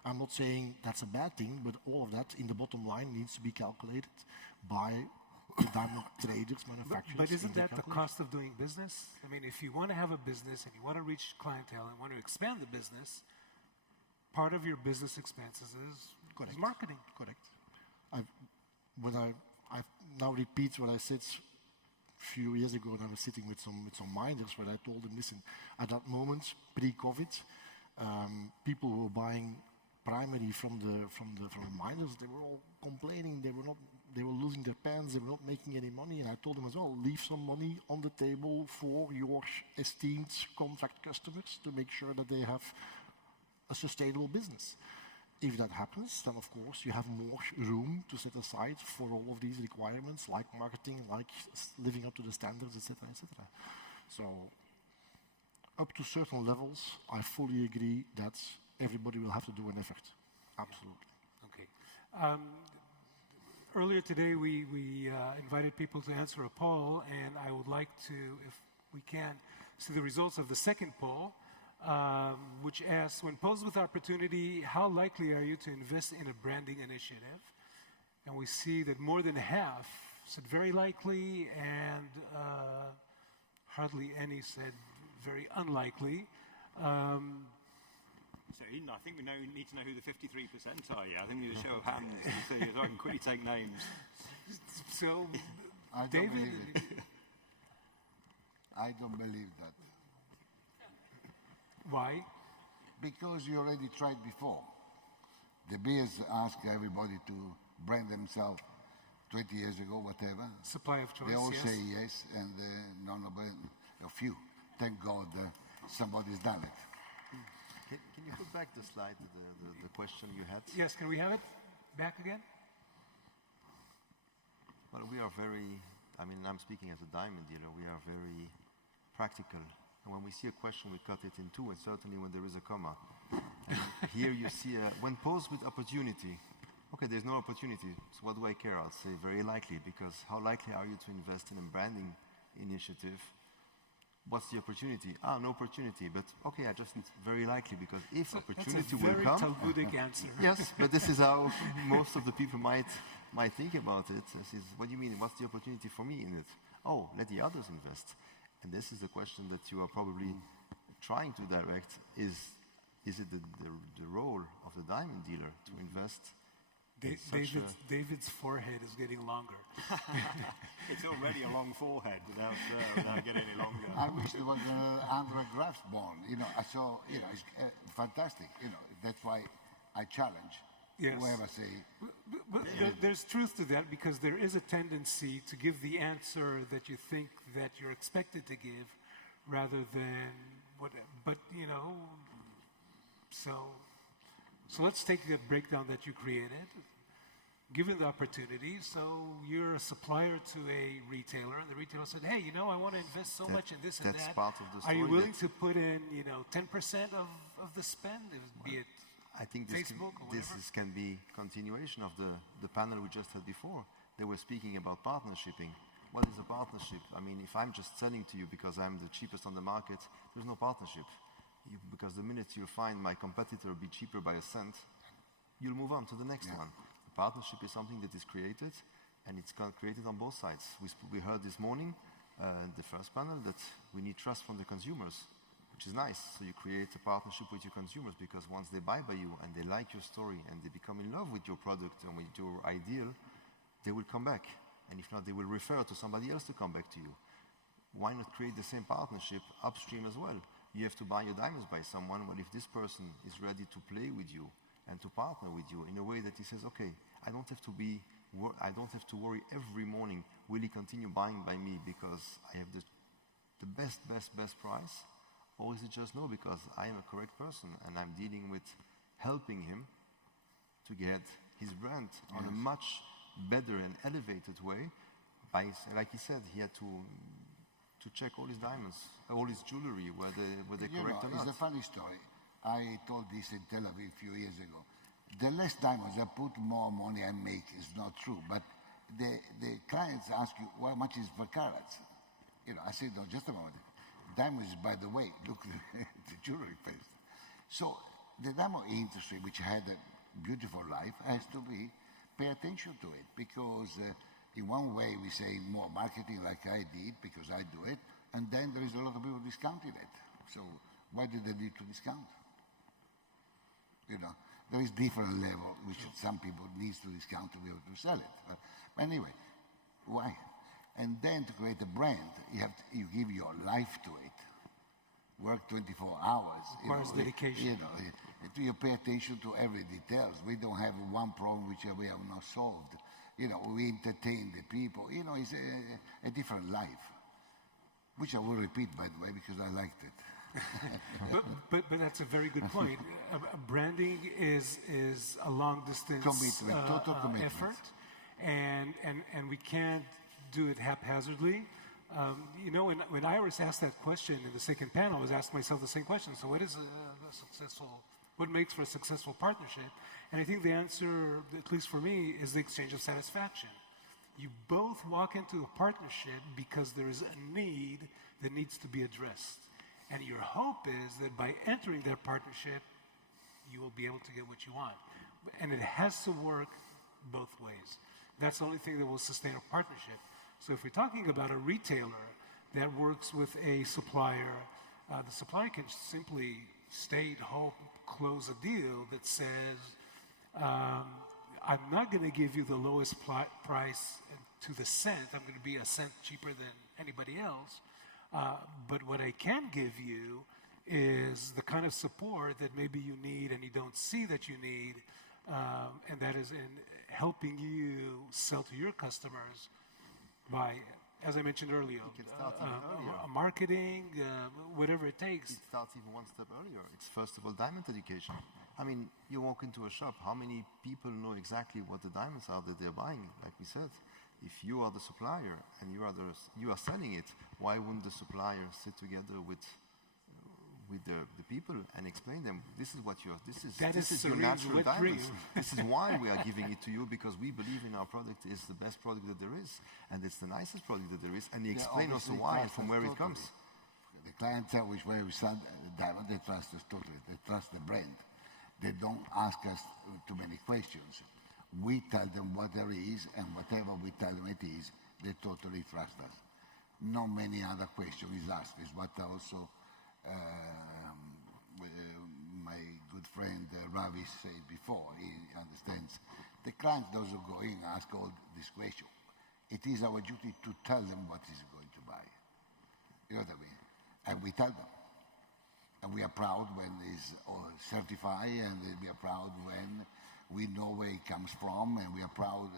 I'm not saying that's a bad thing, but all of that in the bottom line needs to be calculated by the diamond traders, manufacturers. But isn't that the cost of doing business? I mean, if you want to have a business and you want to reach clientele and want to expand the business, part of your business expenses is marketing. Correct. I now repeat what I said a few years ago when I was sitting with some miners, where I told them, listen, at that moment, pre-COVID, people who were buying primary from the miners, they were all complaining. They were losing their pants. They were not making any money. And I told them as well, leave some money on the table for your esteemed contract customers to make sure that they have a sustainable business. If that happens, then of course you have more room to set aside for all of these requirements, like marketing, like living up to the standards, etc., etc. So, up to certain levels, I fully agree that everybody will have to do an effort. Absolutely. Okay. Earlier today, we invited people to answer a poll, and I would like to, if we can, see the results of the second poll, which asks, when posed with opportunity, how likely are you to invest in a branding initiative? And we see that more than half said very likely, and hardly any said very unlikely. So, Edahn, I think we need to know who the 53% are. Yeah, I think we need a show of hands so I can quickly take names. So, I David, don't believe it. I don't believe that. Why? Because you already tried before. De Beers asked everybody to brand themselves 20 years ago, whatever. Supply of choice, They all yes. say yes, and a few. Thank God somebody's done it. Can you put back the slide, the question you had? Yes, can we have it back again? Well, we are very, I'm speaking as a diamond dealer, we are very practical. And when we see a question, we cut it in two, and certainly when there is a comma. And here you see, when posed with opportunity, okay, there's no opportunity, so what do I care? I'll say very likely, because how likely are you to invest in a branding initiative What's the opportunity? Ah, no opportunity. But okay, I just, it's very likely because if opportunity That's a will very come. Talmudic answer. Yes, but this is how most of the people might think about it. This is, what do you mean? What's the opportunity for me in it? Oh, let the others invest. And this is the question that you are probably trying to direct. Is it the role of the diamond dealer to invest? David's forehead is getting longer. It's already a long forehead without getting any longer. I wish there was Andre Graf's born. So it's fantastic. That's why I challenge Yes. whoever say. But there's truth to that because there is a tendency to give the answer that you think that you're expected to give rather than what, but so let's take the breakdown that you created. Given the opportunity, so you're a supplier to a retailer, and the retailer said, hey, I want to invest so much in this and that's that. part of the Are you story willing to put in, 10% of the spend, be it I think Facebook or whatever? this can be continuation of the panel we just had before. They were speaking about partnershiping. What is a partnership? I mean, if I'm just selling to you because I'm the cheapest on the market, there's no partnership. Because the minute you find my competitor be cheaper by a cent, you'll move on to the next one. The partnership is something that is created, and it's created on both sides. We heard this morning, the first panel, that we need trust from the consumers, which is nice. So you create a partnership with your consumers because once they buy by you and they like your story and they become in love with your product and with your ideal, they will come back. And if not, they will refer to somebody else to come back to you. Why not create the same partnership upstream as well? You have to buy your diamonds by someone. Well, if this person is ready to play with you and to partner with you in a way that he says, okay, I don't have to worry every morning, will he continue buying by me because I have the best price? Or is it just no, because I am a correct person and I'm dealing with helping him to get his brand on a much better and elevated way. Like he said, he had to check all his diamonds, all his jewellery, were they correct or not. It's a funny story. I told this in Tel Aviv a few years ago. The less diamonds I put, more money I make. It's not true. But the clients ask you, how much is per carat? I said, no, just a moment. Diamonds, by the way, look at the jewelry first. So the diamond industry, which had a beautiful life, has to pay attention to it because in one way we say more marketing like I did because I do it, and then there is a lot of people discounting it. So why do they need to discount? There is different level which some people need to discount to be able to sell it. But anyway, why? And then to create a brand, you give your life to it. Work 24 hours. Requires dedication. You pay attention to every details. We don't have one problem which we have not solved. We entertain the people. It's a different life, which I will repeat, by the way, because I liked it. but that's a very good point. Branding is a long distance commitment, total commitment. effort, and we can't do it haphazardly. When Iris asked that question in the second panel, I was asking myself the same question. So what makes for a successful partnership? And I think the answer, at least for me, is the exchange of satisfaction. You both walk into a partnership because there is a need that needs to be addressed. And your hope is that by entering that partnership, you will be able to get what you want. And it has to work both ways. That's the only thing that will sustain a partnership. So if we're talking about a retailer that works with a supplier, the supplier can simply state, hope, close a deal that says, I'm not going to give you the lowest price to the cent. I'm going to be a cent cheaper than anybody else. But what I can give you is the kind of support that maybe you need and you don't see that you need, and that is in helping you sell to your customers by, as I mentioned earlier, marketing, whatever it takes. It starts even one step earlier. It's first of all diamond education. I mean, you walk into a shop, how many people know exactly what the diamonds are that they're buying? Like we said, if you are the supplier and you are selling it, why wouldn't the supplier sit together with the people and explain them, this is what this is your natural diamonds. This is why we are giving it to you, because we believe in our product is the best product that there is, and it's the nicest product that there is, and they explain also why and from where it comes. the clientele which where we sell diamond, they trust us totally. They trust the brand. They don't ask us too many questions. We tell them what there is, and whatever we tell them it is, they totally trust us. Not many other questions is asked. Is what also my good friend Ravi said before. He understands. The client doesn't go in and ask all this question. It is our duty to tell them what he's going to buy. You know what I mean? And we tell them. And we are proud when it's certified, and we are proud when we know where it comes from, and we are proud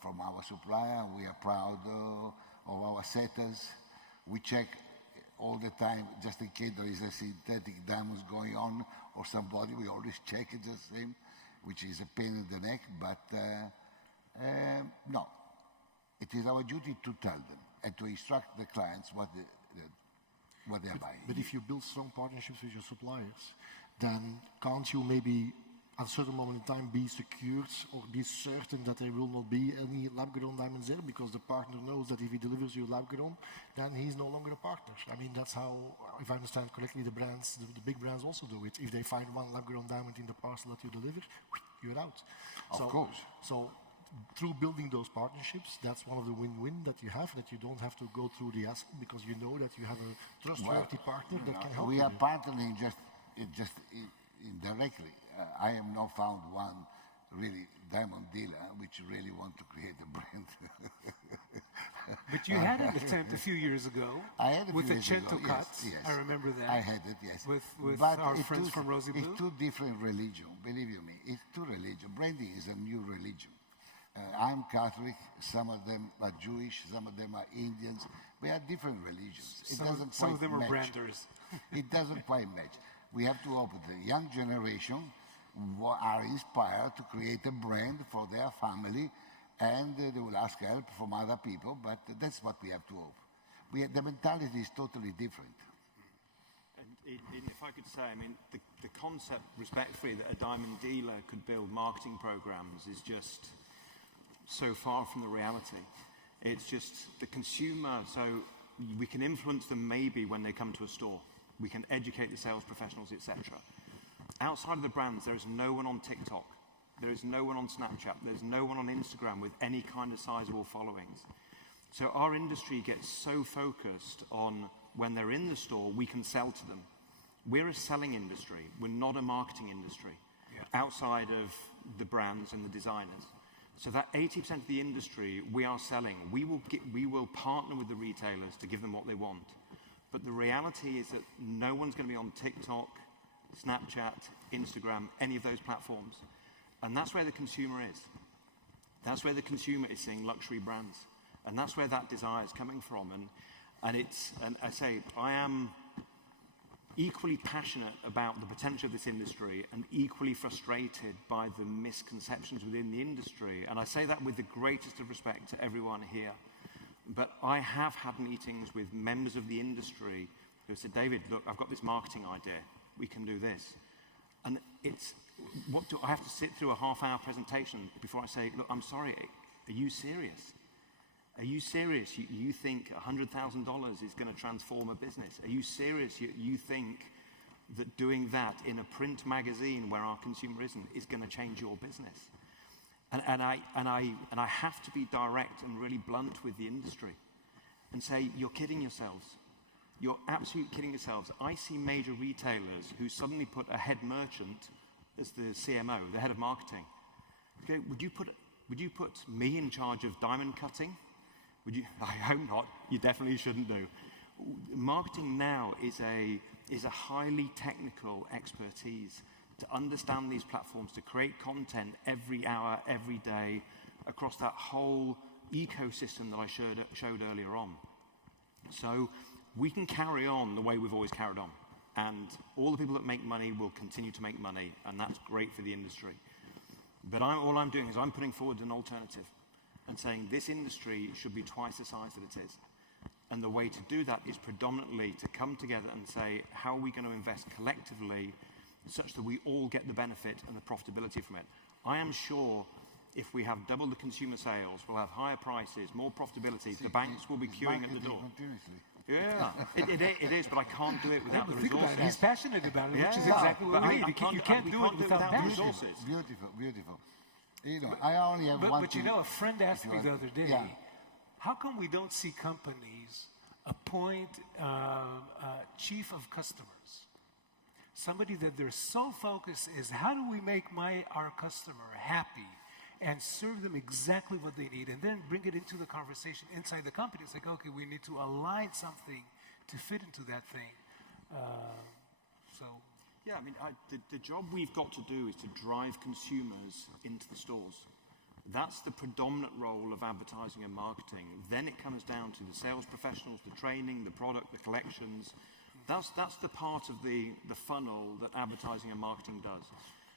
from our supplier, and we are proud of our setters. We check all the time, just in case there is a synthetic diamonds going on or somebody, we always check it the same, which is a pain in the neck, but no. It is our duty to tell them and to instruct the clients what they are buying. But if you build strong partnerships with your suppliers, then can't you maybe at a certain moment in time be secured or be certain that there will not be any lab-grown diamonds there, because the partner knows that if he delivers you lab-grown, then he's no longer a partner. I mean, that's how, if I understand correctly, the brands, the big brands also do it. If they find one lab-grown diamond in the parcel that you deliver, you're out. Of course. So through building those partnerships, that's one of the win-win that you have, that you don't have to go through the hassle because you know that you have a trustworthy partner that can help you. We are partnering just indirectly. I have not found one really diamond dealer which really want to create a brand. But you had an attempt a few years ago with the Cento cut. Yes. I remember that. I had it, yes. With but our friends from Rosy Blue. It's two different religions, believe you me. It's two religions. Branding is a new religion. I'm Catholic, some of them are Jewish, some of them are Indians. We are different religions. Some of them are branders. It doesn't quite match. We have to open the young generation who are inspired to create a brand for their family, and they will ask help from other people, but that's what we have to open. The mentality is totally different. And if I could say, I mean, the concept, respectfully, that a diamond dealer could build marketing programs is just so far from the reality. It's just the consumer, so we can influence them maybe when they come to a store. We can educate the sales professionals, etc. Outside of the brands, there is no one on TikTok. There is no one on Snapchat. There's no one on Instagram with any kind of sizable followings. So our industry gets so focused on when they're in the store, we can sell to them. We're a selling industry. We're not a marketing industry. Outside of the brands and the designers. So that 80% of the industry we are selling, we will partner with the retailers to give them what they want. But the reality is that no one's going to be on TikTok, Snapchat, Instagram, any of those platforms. And that's where the consumer is. That's where the consumer is seeing luxury brands. And that's where that desire is coming from. And I say, I am equally passionate about the potential of this industry and equally frustrated by the misconceptions within the industry. And I say that with the greatest of respect to everyone here. But I have had meetings with members of the industry who said, David, look, I've got this marketing idea. We can do this. And I have to sit through a half-hour presentation before I say, look, I'm sorry, are you serious? Are you serious? You think $100,000 is going to transform a business? Are you serious? You think that doing that in a print magazine where our consumer isn't is going to change your business? And I have to be direct and really blunt with the industry and say, you're kidding yourselves. You're absolutely kidding yourselves. I see major retailers who suddenly put a head merchant as the CMO, the head of marketing. Okay, would you put me in charge of diamond cutting? I hope not. You definitely shouldn't do. Marketing now is a highly technical expertise to understand these platforms, to create content every hour, every day, across that whole ecosystem that I showed earlier on. So we can carry on the way we've always carried on. And all the people that make money will continue to make money, and that's great for the industry. But all I'm doing is I'm putting forward an alternative and saying this industry should be twice the size that it is. And the way to do that is predominantly to come together and say, how are we going to invest collectively such that we all get the benefit and the profitability from it? I am sure if we have double the consumer sales, we'll have higher prices, more profitability, the banks will be queuing at the door. Yeah, it is, but I can't do it without the Think about resources. it. He's passionate about it, Yeah, which is yeah. exactly what But we need. You can't we do can't it do it without without passion. resources. Beautiful, beautiful. You know, I only have one But you thing. know, a friend asked me the other day, Yeah. how come we don't see companies appoint chief of customers? Somebody that their sole focus is how do we make our customer happy and serve them exactly what they need, and then bring it into the conversation inside the company. It's like, okay, we need to align something to fit into that thing. Yeah, I mean, the job we've got to do is to drive consumers into the stores. That's the predominant role of advertising and marketing. Then it comes down to the sales professionals, the training, the product, the collections. That's the part of the funnel that advertising and marketing does.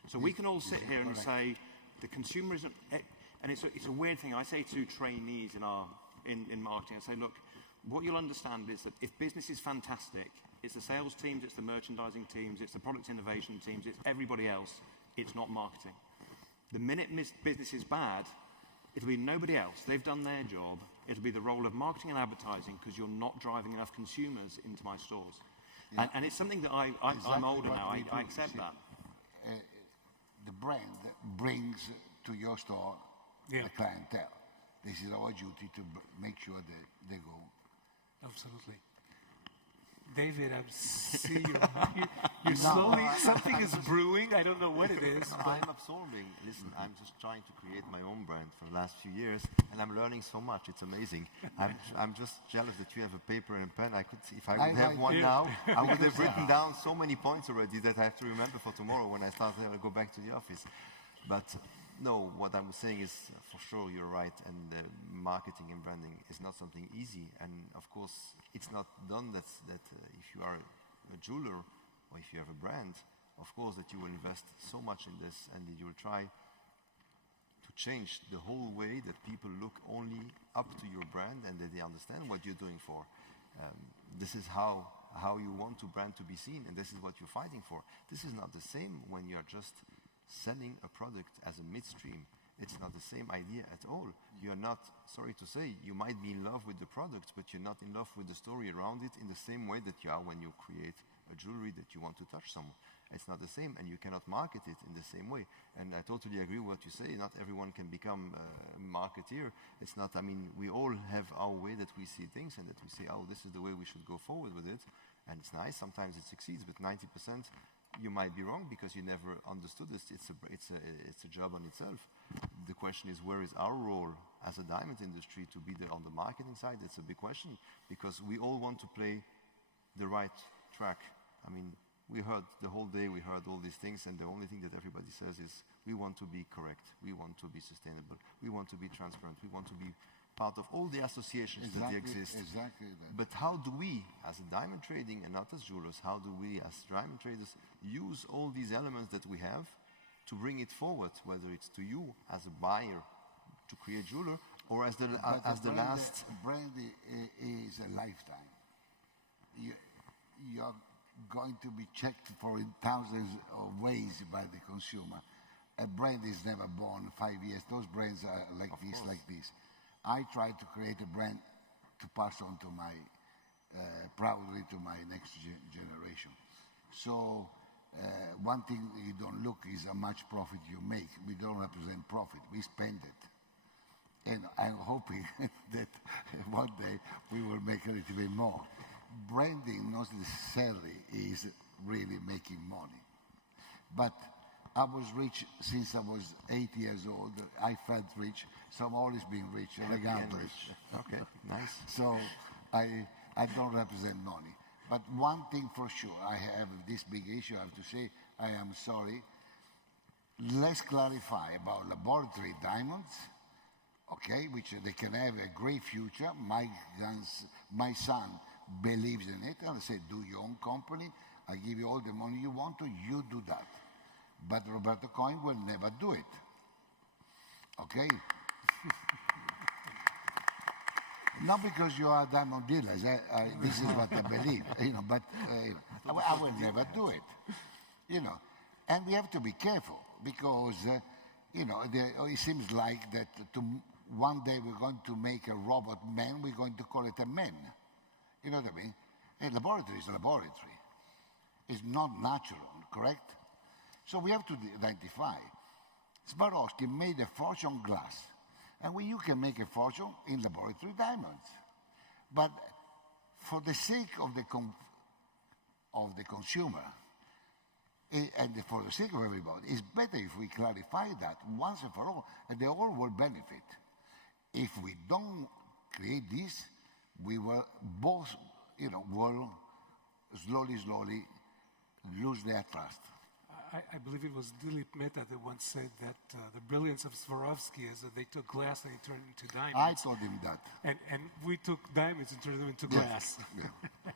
So we can all sit here and say the consumer isn't, and it's a weird thing. I say to trainees in marketing, I say, look, what you'll understand is that if business is fantastic, it's the sales teams, it's the merchandising teams, it's the product innovation teams, it's everybody else. It's not marketing. The minute business is bad, it'll be nobody else. They've done their job. It'll be the role of marketing and advertising because you're not driving enough consumers into my stores. Yeah. And it's something that I'm older now. I accept that. The brand brings to your store the clientele. This is our duty to make sure that they go. Absolutely. David, I see you slowly, something is brewing. I don't know what it is. I'm absorbing. Listen, I'm just trying to create my own brand for the last few years, and I'm learning so much. It's amazing. I'm just jealous that you have a paper and pen. I could, if I would have one now, I would have written down so many points already that I have to remember for tomorrow when I start to go back to the office. But no, what I'm saying is, for sure, you're right, and marketing and branding is not something easy, and of course, it's not done that if you are a jeweler or if you have a brand, of course, that you will invest so much in this, and that you will try to change the whole way that people look only up to your brand and that they understand what you're doing for. This is how you want your brand to be seen, and this is what you're fighting for. This is not the same when you're just selling a product as a midstream. It's not the same idea at all. You're not, sorry to say, you might be in love with the product, but you're not in love with the story around it in the same way that you are when you create a jewelry that you want to touch someone. It's not the same, and you cannot market it in the same way. And I totally agree with what you say. Not everyone can become a marketeer. It's not, I mean, we all have our way that we see things and that we say, oh, this is the way we should go forward with it. And it's nice, sometimes it succeeds, but 90% you might be wrong because you never understood this. It's a job on itself. The question is, where is our role as a diamond industry to be there on the marketing side? It's a big question because we all want to play the right track. I mean, we heard the whole day, we heard all these things, and the only thing that everybody says is, we want to be correct, we want to be sustainable, we want to be transparent, we want to be part of all the associations that exist. Exactly that. But how do we, as a diamond trading and not as jewelers, how do we, as diamond traders, use all these elements that we have to bring it forward, whether it's to you as a buyer to create jeweler, or as the last... Brand is a lifetime. You're going to be checked for in thousands of ways by the consumer. A brand is never born 5 years. Those brands are like this, like this. I try to create a brand to pass on to my, proudly to my next generation. So one thing you don't look is how much profit you make. We don't represent profit, we spend it. And I'm hoping that one day we will make a little bit more. Branding not necessarily is really making money. But I was rich since I was 8 years old. I felt rich, so I've always been rich, regardless. Okay, nice. So I don't represent money. But one thing for sure, I have this big issue, I have to say, I am sorry. Let's clarify about laboratory diamonds, okay, which they can have a great future. My son believes in it, and I say, do your own company. I give you all the money you want to, you do that. But Roberto Coin will never do it. Okay? Not because you are diamond dealers. This is what I believe. But I will never do it. And we have to be careful because it seems like that one day we're going to make a robot man. We're going to call it a man. You know what I mean? A laboratory is a laboratory. It's not natural, correct? So we have to identify. Swarovski made a fortune on glass. And you can make a fortune in laboratory diamonds. But for the sake of the consumer, and for the sake of everybody, it's better if we clarify that once and for all, and they all will benefit. If we don't create this, we will both, will slowly lose their trust. I believe it was Dilip Mehta that once said that the brilliance of Swarovski is that they took glass and they turned it into diamonds. I told him that. And we took diamonds and turned them into glass. Yeah.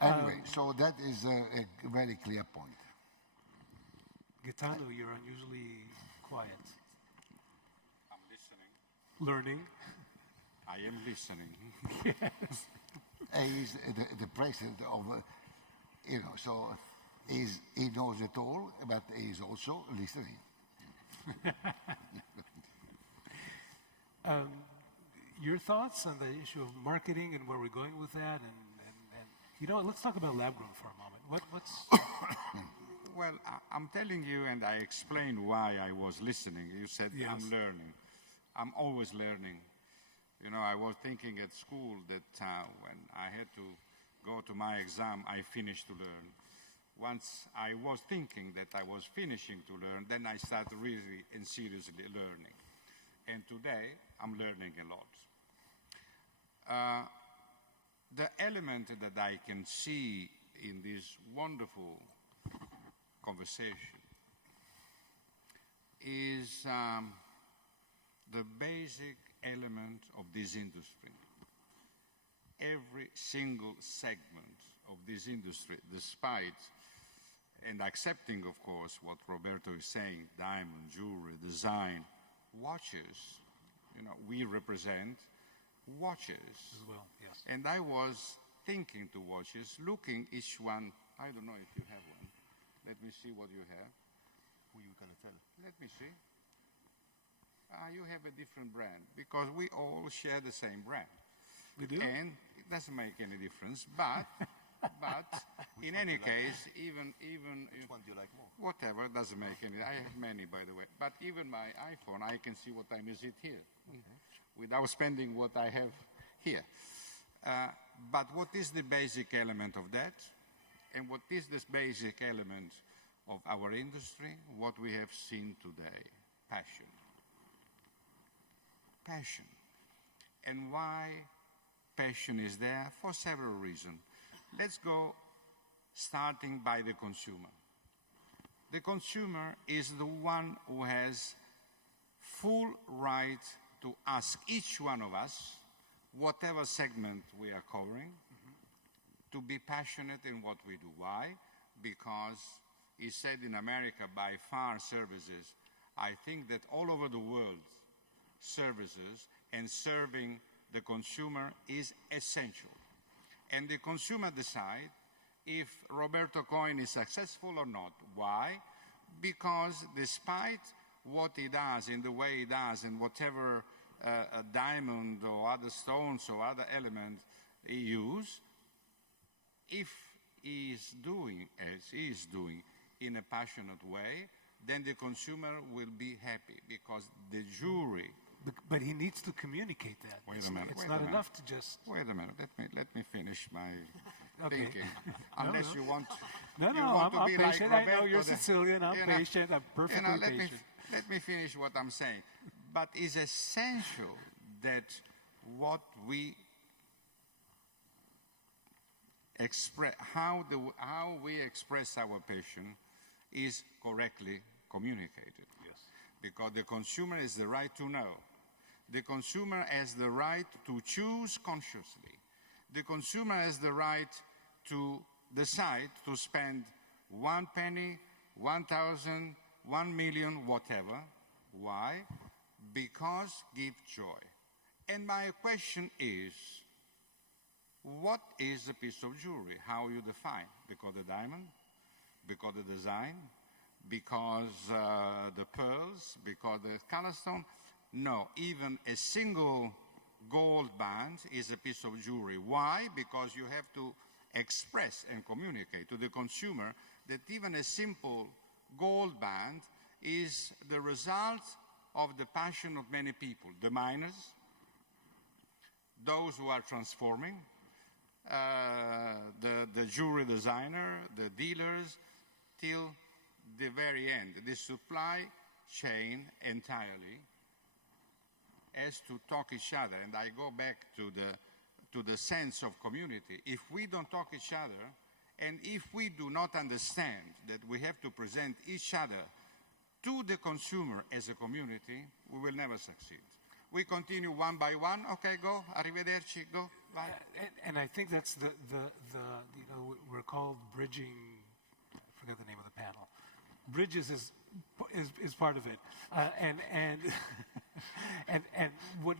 Anyway, so that is a very clear point. Gaetano, you're unusually quiet. I'm listening. Learning. I am listening. Yes. He is the president of, so he knows it all, but he is also listening. Your thoughts on the issue of marketing and where we're going with that, and let's talk about lab-grown for a moment. What's Well, I'm telling you, and I explained why I was listening. You said, yes. I'm learning. I'm always learning. I was thinking at school that when I had to go to my exam, I finished to learn. Once I was thinking that I was finishing to learn, then I started really and seriously learning. And today, I'm learning a lot. The element that I can see in this wonderful conversation is the basic element of this industry. Every single segment of this industry, despite and accepting, of course, what Roberto is saying, diamond, jewelry, design, watches, we represent watches. as well? Yes. And I was thinking to watches, looking each one, I don't know if you have one. Let me see what you have. Who you gonna tell? Let me see. You have a different brand, because we all share the same brand. We do? And it doesn't make any difference, but in any case, even Which one do you like more? whatever, doesn't make any, I have many, by the way, but even my iPhone, I can see what time is it here, without spending what I have here. But what is the basic element of that? And what is this basic element of our industry? What we have seen today, passion. Passion. And why passion is there? For several reasons. Let's go starting by the consumer. The consumer is the one who has full right to ask each one of us, whatever segment we are covering, to be passionate in what we do. Why? Because he said in America, by far services, I think that all over the world, services and serving the consumer is essential. And the consumer decide if Roberto Coin is successful or not. Why? Because despite what he does in the way he does and whatever a diamond or other stones or other elements he uses, if he is doing as he is doing in a passionate way, then the consumer will be happy, because the jewelry. But he needs to communicate that. Wait a minute. It's wait not a minute. enough to just. Wait a minute. Let me finish my Okay. thinking. Unless you want. No, you want to I'm be patient. Like I know you're Roberto, Sicilian. I'm patient. I'm perfectly patient. Let me finish what I'm saying. But it's essential that what we express, how we express our passion, is correctly communicated. Yes. Because the consumer has the right to know. The consumer has the right to choose consciously. The consumer has the right to decide to spend 1 penny, 1,000, 1 million, whatever. Why? Because give joy. And my question is, what is a piece of jewelry? How you define? Because the diamond? Because the design? Because the pearls? Because the color stone? No, even a single gold band is a piece of jewelry. Why? Because you have to express and communicate to the consumer that even a simple gold band is the result of the passion of many people, the miners, those who are transforming, the jewelry designer, the dealers, till the very end. The supply chain entirely has to talk each other. And I go back to the sense of community. If we don't talk each other, and if we do not understand that we have to present each other to the consumer as a community, we will never succeed. We continue one by one. Okay, go. Arrivederci. Go. Bye. And I think that's the you know, we're called bridging. I forget the name of the panel. Bridges is part of it, and what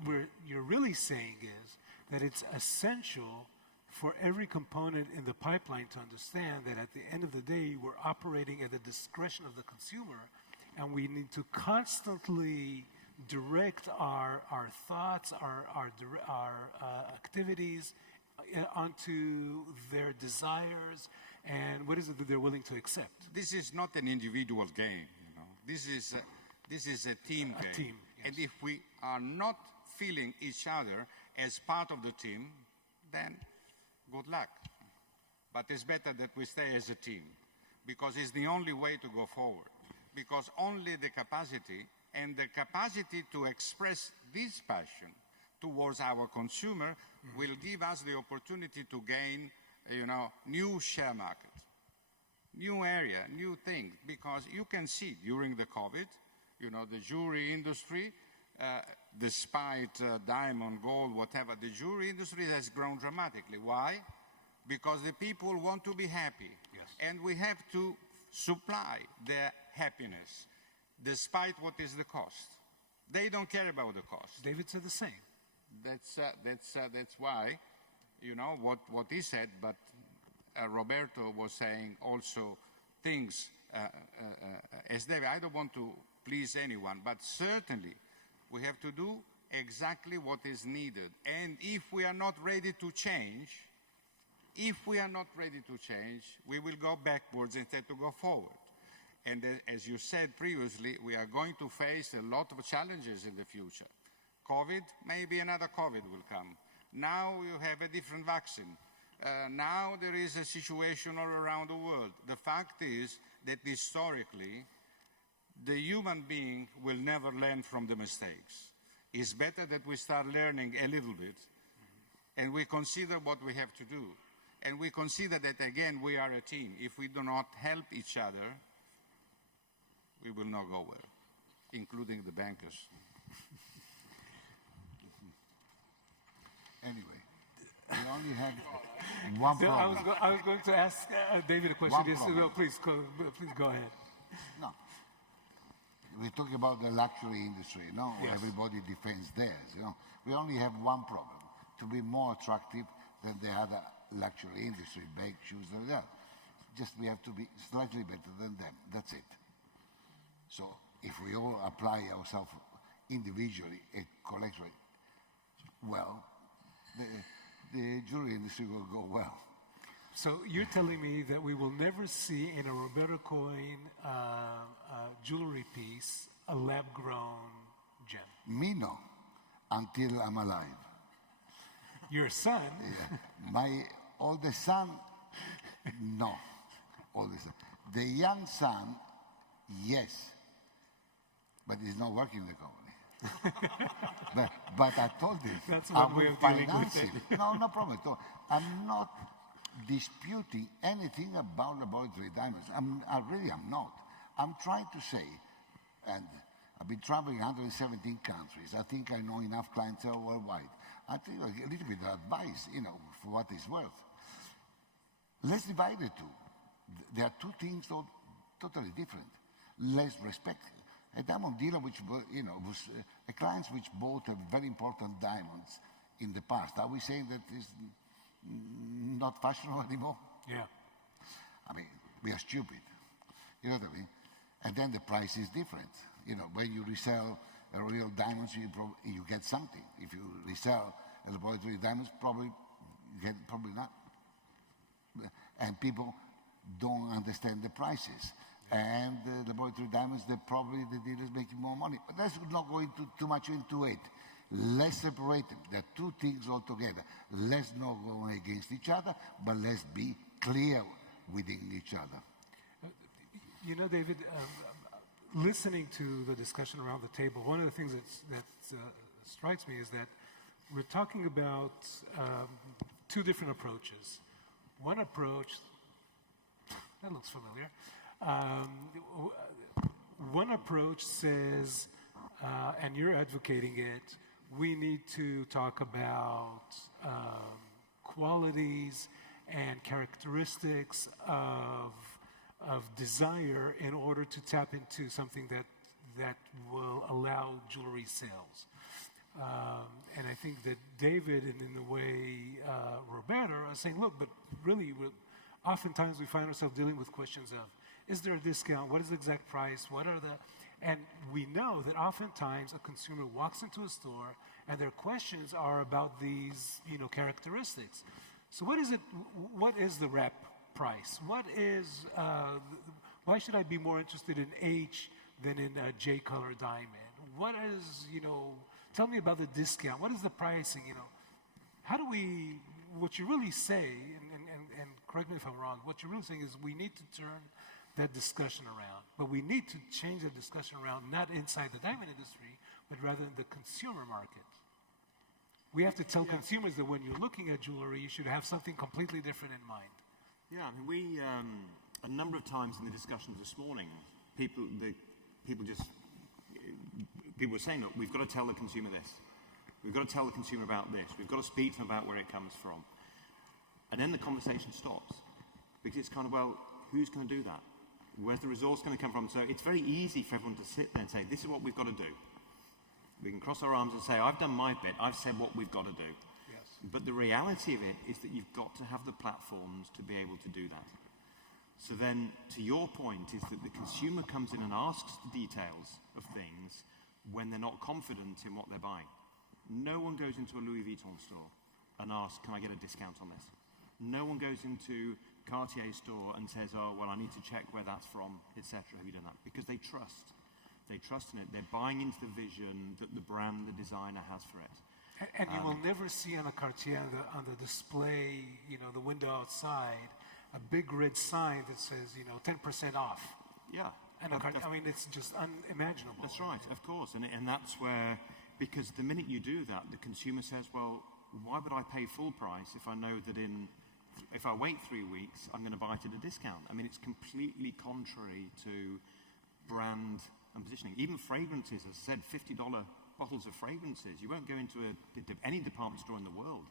you're really saying is that it's essential for every component in the pipeline to understand that at the end of the day, we're operating at the discretion of the consumer, and we need to constantly direct our thoughts, our activities onto their desires and what is it that they're willing to accept. This is not an individual game. You know, this is a team game. Team, yes. And if we are not feeling each other as part of the team, then good luck. But it's better that we stay as a team, because it's the only way to go forward. Because only the capacity and the capacity to express this passion towards our consumer will give us the opportunity to gain, you know, new share market, new area, new things. Because you can see during the COVID, you know, the jewelry industry, despite diamond, gold, whatever, the jewelry industry has grown dramatically. Why? Because the people want to be happy. Yes. And we have to supply their happiness, despite what is the cost. They don't care about the cost. David said the same. That's why, you know, what he said, but Roberto was saying also things, as David, I don't want to please anyone, but certainly we have to do exactly what is needed. And if we are not ready to change, we will go backwards instead to go forward. And as you said previously, we are going to face a lot of challenges in the future. COVID, maybe another COVID will come. Now you have a different vaccine. Now there is a situation all around the world. The fact is that historically, the human being will never learn from the mistakes. It's better that we start learning a little bit, and we consider what we have to do. And we consider that, again, we are a team. If we do not help each other, we will not go well, including the bankers. Anyway, we only have one problem. I was going to ask David a question. Yes, no, please go ahead. No. We're talking about the luxury industry, no? Yes. Everybody defends theirs, you know. We only have one problem, to be more attractive than the other luxury industry, bag, shoes, and that. Just we have to be slightly better than them. That's it. So if we all apply ourselves individually and collectively, well, the jewelry industry will go well. So you're telling me that we will never see in a Roberto Coin jewelry piece a lab-grown gem? Me, no, until I'm alive. Your son? Yeah. My oldest son, no. Oldest son. The young son, yes, but he's not working in the company. but I told him, that's I one way will of dealing finance with it. No problem at all. I'm not disputing anything about laboratory diamonds. I really am not. I'm trying to say, and I've been traveling 117 countries. I think I know enough clientele worldwide. I'll tell you a little bit of advice, you know, for what it's worth. Let's divide the two. There are two things totally different. Let's respect a diamond dealer, which, you know, was a client which bought a very important diamonds in the past. Are we saying that it's not fashionable anymore? Yeah. I mean, we are stupid. You know what I mean? And then the price is different. You know, when you resell real diamonds, you get something. If you resell a laboratory diamonds, probably you get probably not. And people don't understand the prices. And the laboratory diamonds, the dealers making more money. But let's not go into too much into it. Let's separate them. They're two things altogether. Let's not go against each other, but let's be clear within each other. You know, David, listening to the discussion around the table, one of the things that strikes me is that we're talking about two different approaches. One approach, that looks familiar. One approach says, and you're advocating it, we need to talk about qualities and characteristics of desire in order to tap into something that will allow jewelry sales. And I think that David, and in the way Roberto, are saying, look, but really, oftentimes we find ourselves dealing with questions of, is there a discount? What is the exact price? And we know that oftentimes a consumer walks into a store and their questions are about these, characteristics. So what is the rep price? Why should I be more interested in H than in a J color diamond? What is, tell me about the discount. What is the pricing, what you really say, and correct me if I'm wrong, what you're really saying is we need to turn that discussion around, but we need to change the discussion around not inside the diamond industry, but rather in the consumer market. We have to tell consumers that when you're looking at jewelry, you should have something completely different in mind. Yeah, I mean, we, a number of times in the discussions this morning, people were saying, look, we've got to tell the consumer this. We've got to tell the consumer about this. We've got to speak to them about where it comes from. And then the conversation stops. Because it's kind of, well, who's going to do that? Where's the resource going to come from? So it's very easy for everyone to sit there and say, this is what we've got to do. We can cross our arms and say, I've done my bit. I've said what we've got to do. Yes. But the reality of it is that you've got to have the platforms to be able to do that. So then, to your point, is that the consumer comes in and asks the details of things when they're not confident in what they're buying. No one goes into a Louis Vuitton store and asks, can I get a discount on this? No one goes into Cartier store and says, oh, well, I need to check where that's from, etc. Have you done that? Because they trust. They trust in it. They're buying into the vision that the brand, the designer has for it. And you will never see on a Cartier, on the display, the window outside, a big red sign that says, 10% off. Yeah. And it's just unimaginable. That's right, of course. And that's where, because the minute you do that, the consumer says, well, why would I pay full price if I know that if I wait 3 weeks, I'm going to buy it at a discount? I mean, it's completely contrary to brand and positioning. Even fragrances, as I said, $50 bottles of fragrances. You won't go into any department store in the world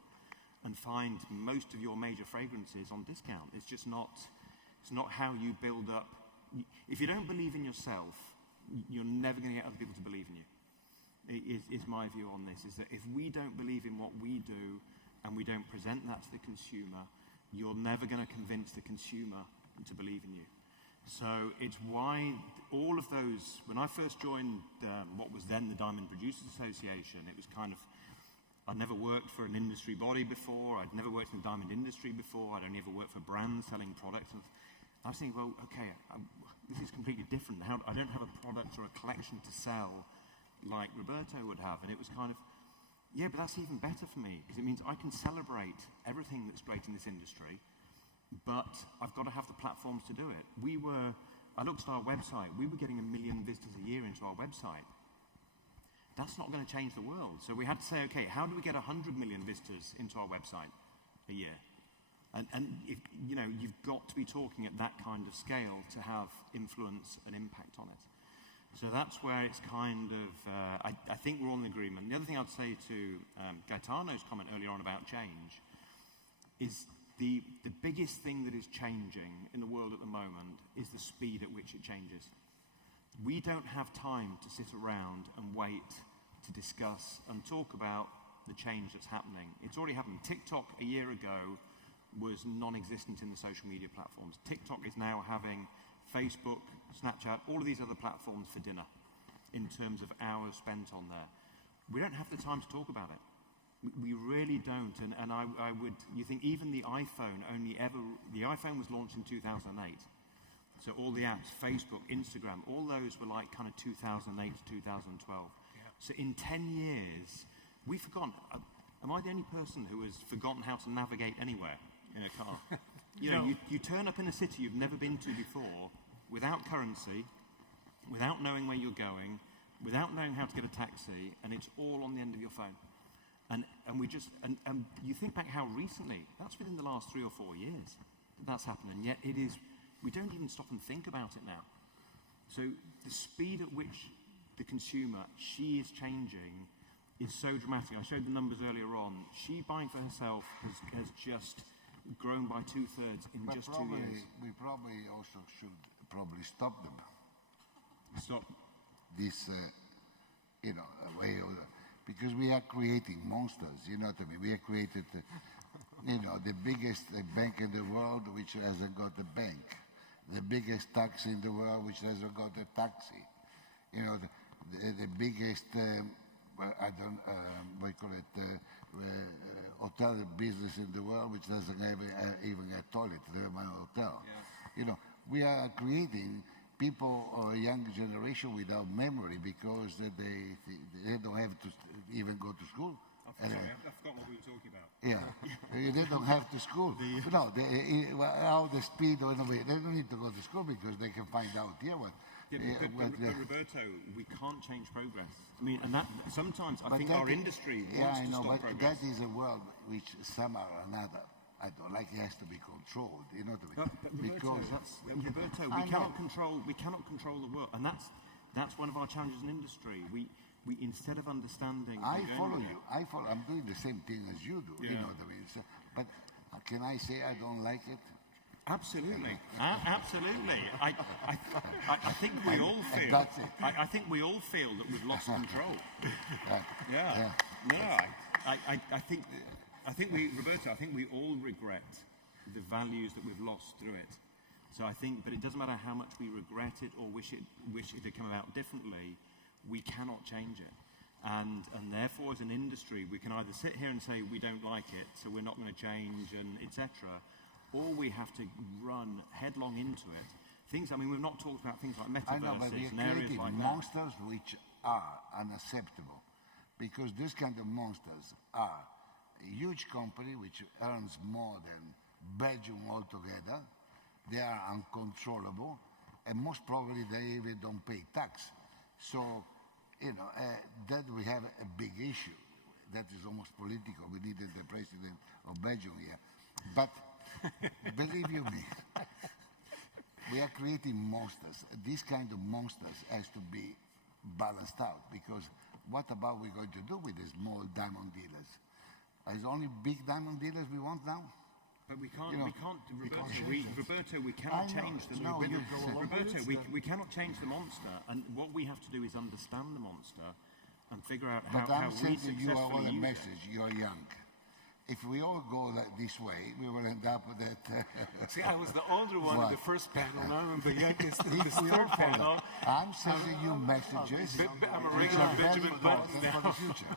and find most of your major fragrances on discount. It's just not, it's not how you build up. If you don't believe in yourself, you're never going to get other people to believe in you. Is my view on this, is that if we don't believe in what we do and we don't present that to the consumer, you're never going to convince the consumer to believe in you. So it's why all of those, when I first joined what was then the Diamond Producers Association, it was kind of, I'd never worked for an industry body before, I'd never worked in the diamond industry before, I'd only ever worked for brands selling products. And I was thinking, well, okay, this is completely different. I don't have a product or a collection to sell like Roberto would have. And it was kind of, yeah, but that's even better for me, because it means I can celebrate everything that's great in this industry, but I've got to have the platforms to do it. I looked at our website, we were getting 1 million visitors a year into our website. That's not going to change the world. So we had to say, okay, how do we get 100 million visitors into our website a year? And if, you've got to be talking at that kind of scale to have influence and impact on it. So that's where it's kind of, I think we're all in agreement. The other thing I'd say to Gaetano's comment earlier on about change is the biggest thing that is changing in the world at the moment is the speed at which it changes. We don't have time to sit around and wait to discuss and talk about the change that's happening. It's already happened. TikTok a year ago was non-existent in the social media platforms. TikTok is now having Facebook, Snapchat, all of these other platforms for dinner in terms of hours spent on there. We don't have the time to talk about it. We really don't. And I would, you think even the iPhone the iPhone was launched in 2008. So all the apps, Facebook, Instagram, all those were like kind of 2008 to 2012. Yeah. So in 10 years, we've forgotten. Am I the only person who has forgotten how to navigate anywhere in a car? You turn up in a city you've never been to before, without currency, without knowing where you're going, without knowing how to get a taxi, and it's all on the end of your phone. And you think back how recently, that's within the last 3 or 4 years that's happened, and yet it is, we don't even stop and think about it now. So the speed at which the consumer, she is changing, is so dramatic. I showed the numbers earlier on. She buying for herself has just grown by 2/3 in just 2 years. We probably also should probably stop them. Stop this, way of, because we are creating monsters. You know what I mean? We have created, the biggest bank in the world which hasn't got a bank, the biggest taxi in the world which hasn't got a taxi. The biggest. Hotel business in the world which doesn't have even a toilet, my hotel. Yeah. We are creating people or a young generation without memory because they don't have to even go to school. Sorry, I forgot what we were talking about. Yeah, they don't have to school. How the speed, they don't need to go to school because they can find out here what. But Roberto, we can't change progress. I mean, and that sometimes I think our industry wants to stop progress. That is a world which somehow or another, I don't like, it has to be controlled. You know what I mean? Roberto, we cannot control the world, and that's one of our challenges in industry. We instead of understanding. I follow you. I'm doing the same thing as you do. Yeah. You know what I mean? So, but can I say I don't like it? Absolutely, absolutely. I think we all feel. That's it. I think we all feel that we've lost control. Yeah. No, I think we, Roberto. I think we all regret the values that we've lost through it. So I think, but it doesn't matter how much we regret it or wish it had come about differently. We cannot change it, and therefore, as an industry, we can either sit here and say we don't like it, so we're not going to change, and etc. Or we have to run headlong into it. We've not talked about things like metaverses and areas like monsters which are unacceptable, because this kind of monsters are a huge company which earns more than Belgium altogether. They are uncontrollable, and most probably they even don't pay tax. So, that we have a big issue. That is almost political. We needed the president of Belgium here. But believe you me, we are creating monsters. This kind of monsters has to be balanced out, because what about we're going to do with the small diamond dealers? Is it only big diamond dealers we want now? But we can't, Roberto, we cannot change the Roberto, we cannot change the monster, and what we have to do is understand the monster and figure out how we successfully you are all a use message. You are young. If we all go like this way, we will end up with that. See, I was the older one in the first panel. Now I'm the youngest in the third panel. I'm sending you messages. I'm a regular Benjamin Button now. For the future.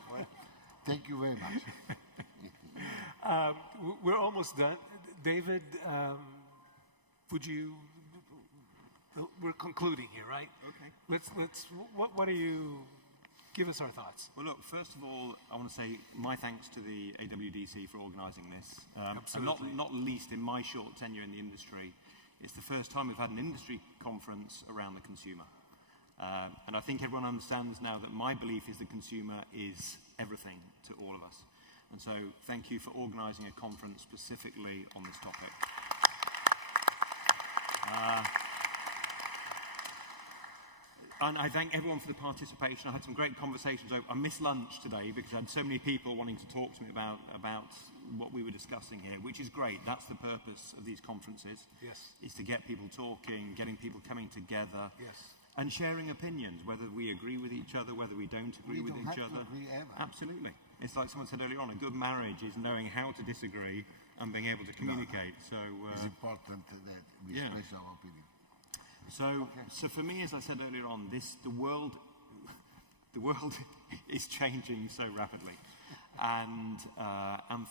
Thank you very much. We're almost done. David, would you? We're concluding here, right? Okay. What are you? Give us our thoughts. Well, look, first of all, I want to say my thanks to the AWDC for organising this. Absolutely. And not least in my short tenure in the industry. It's the first time we've had an industry conference around the consumer. And I think everyone understands now that my belief is the consumer is everything to all of us. And so thank you for organising a conference specifically on this topic. And I thank everyone for the participation. I had some great conversations. I missed lunch today because I had so many people wanting to talk to me about what we were discussing here, which is great. That's the purpose of these conferences. Yes. Is to get people talking, getting people coming together. Yes. And sharing opinions, whether we agree with each other, whether we don't agree with each other. We don't have to agree ever. Absolutely. It's like someone said earlier on, a good marriage is knowing how to disagree and being able to communicate. So it's important that we express our opinion. So for me, as I said earlier on, the world, the world is changing so rapidly. And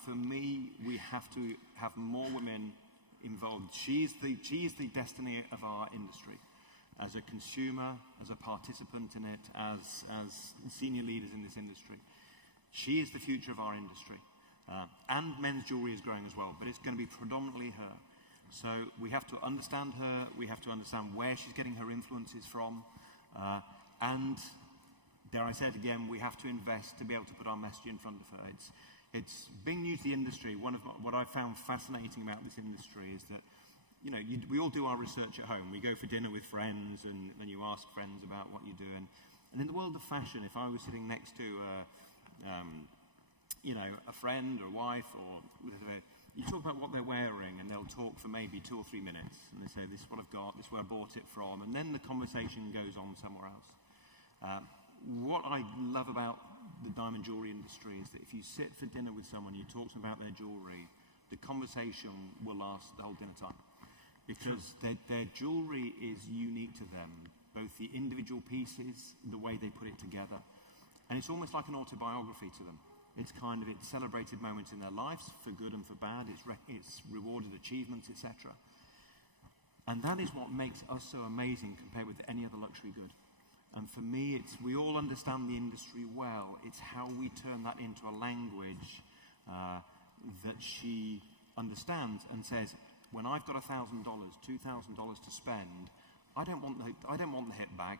for me, we have to have more women involved. She is the destiny of our industry. As a consumer, as a participant in it, as senior leaders in this industry. She is the future of our industry. And men's jewellery is growing as well, but it's going to be predominantly her. So we have to understand her, we have to understand where she's getting her influences from, and dare I say it again, we have to invest to be able to put our message in front of her. It's being new to the industry. What I found fascinating about this industry is that, you know, we all do our research at home. We go for dinner with friends, and then you ask friends about what you do. And in the world of fashion, if I was sitting next to, you know, a friend or a wife, or you talk about what they're wearing, and they'll talk for maybe 2 or 3 minutes, and they say, "This is what I've got. This is where I bought it from," and then the conversation goes on somewhere else. What I love about the diamond jewelry industry is that if you sit for dinner with someone, you talk to them about their jewelry, the conversation will last the whole dinner time. Because their jewellery is unique to them, both the individual pieces, the way they put it together, and it's almost like an autobiography to them. It's celebrated moments in their lives, for good and for bad, it's rewarded achievements, etc. And that is what makes us so amazing compared with any other luxury good. And for me, we all understand the industry well, it's how we turn that into a language that she understands and says, when I've got $1,000, $2,000 to spend, I don't want the hit bag.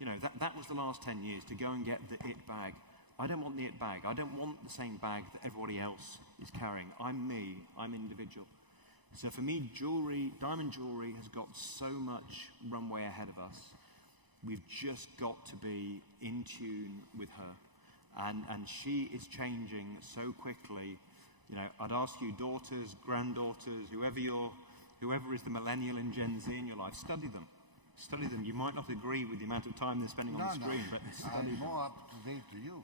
You know, that was the last 10 years, to go and get the it bag. I don't want the it bag. I don't want the same bag that everybody else is carrying. I'm me. I'm individual. So for me, diamond jewelry has got so much runway ahead of us. We've just got to be in tune with her. And she is changing so quickly. You know, I'd ask you, daughters, granddaughters, whoever is the millennial in Gen Z in your life, study them. Study them. You might not agree with the amount of time they're spending on the screen, but study them. I'm more up to date to you.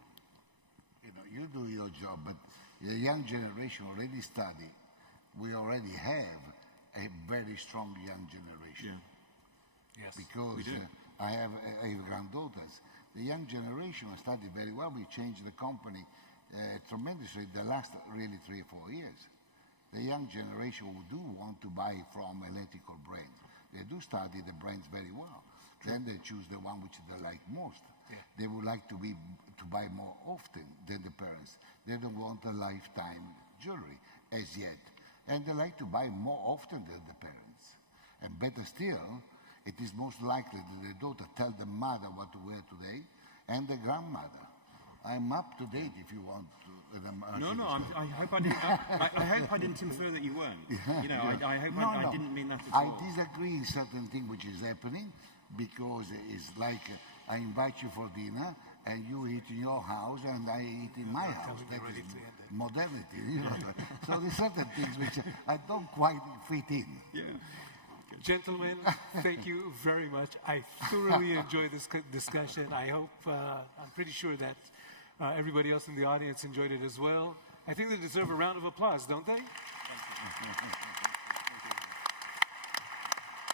You know, you do your job, but the young generation already study. We already have a very strong young generation. Yeah. Yes. Because we do. I have granddaughters. The young generation studied very well. We changed the company tremendously the last really 3 or 4 years. The young generation who do want to buy from ethical brands, they do study the brands very well. Then they choose the one which they like most. Yeah. They would like to buy more often than the parents. They don't want a lifetime jewelry as yet. And they like to buy more often than the parents. And better still, it is most likely that the daughter tell the mother what to wear today, and the grandmother. I'm up to date if you want to. I hope I didn't infer that you weren't. You know, I hope I didn't mean that at all. I disagree in certain thing which is happening, because it's like I invite you for dinner and you eat in your house and I eat in my house. That is modernity. You know? So there's certain things which I don't quite fit in. Yeah. Gentlemen, thank you very much. I thoroughly enjoyed this discussion. I hope, I'm pretty sure that everybody else in the audience enjoyed it as well. I think they deserve a round of applause, don't they? Thank you.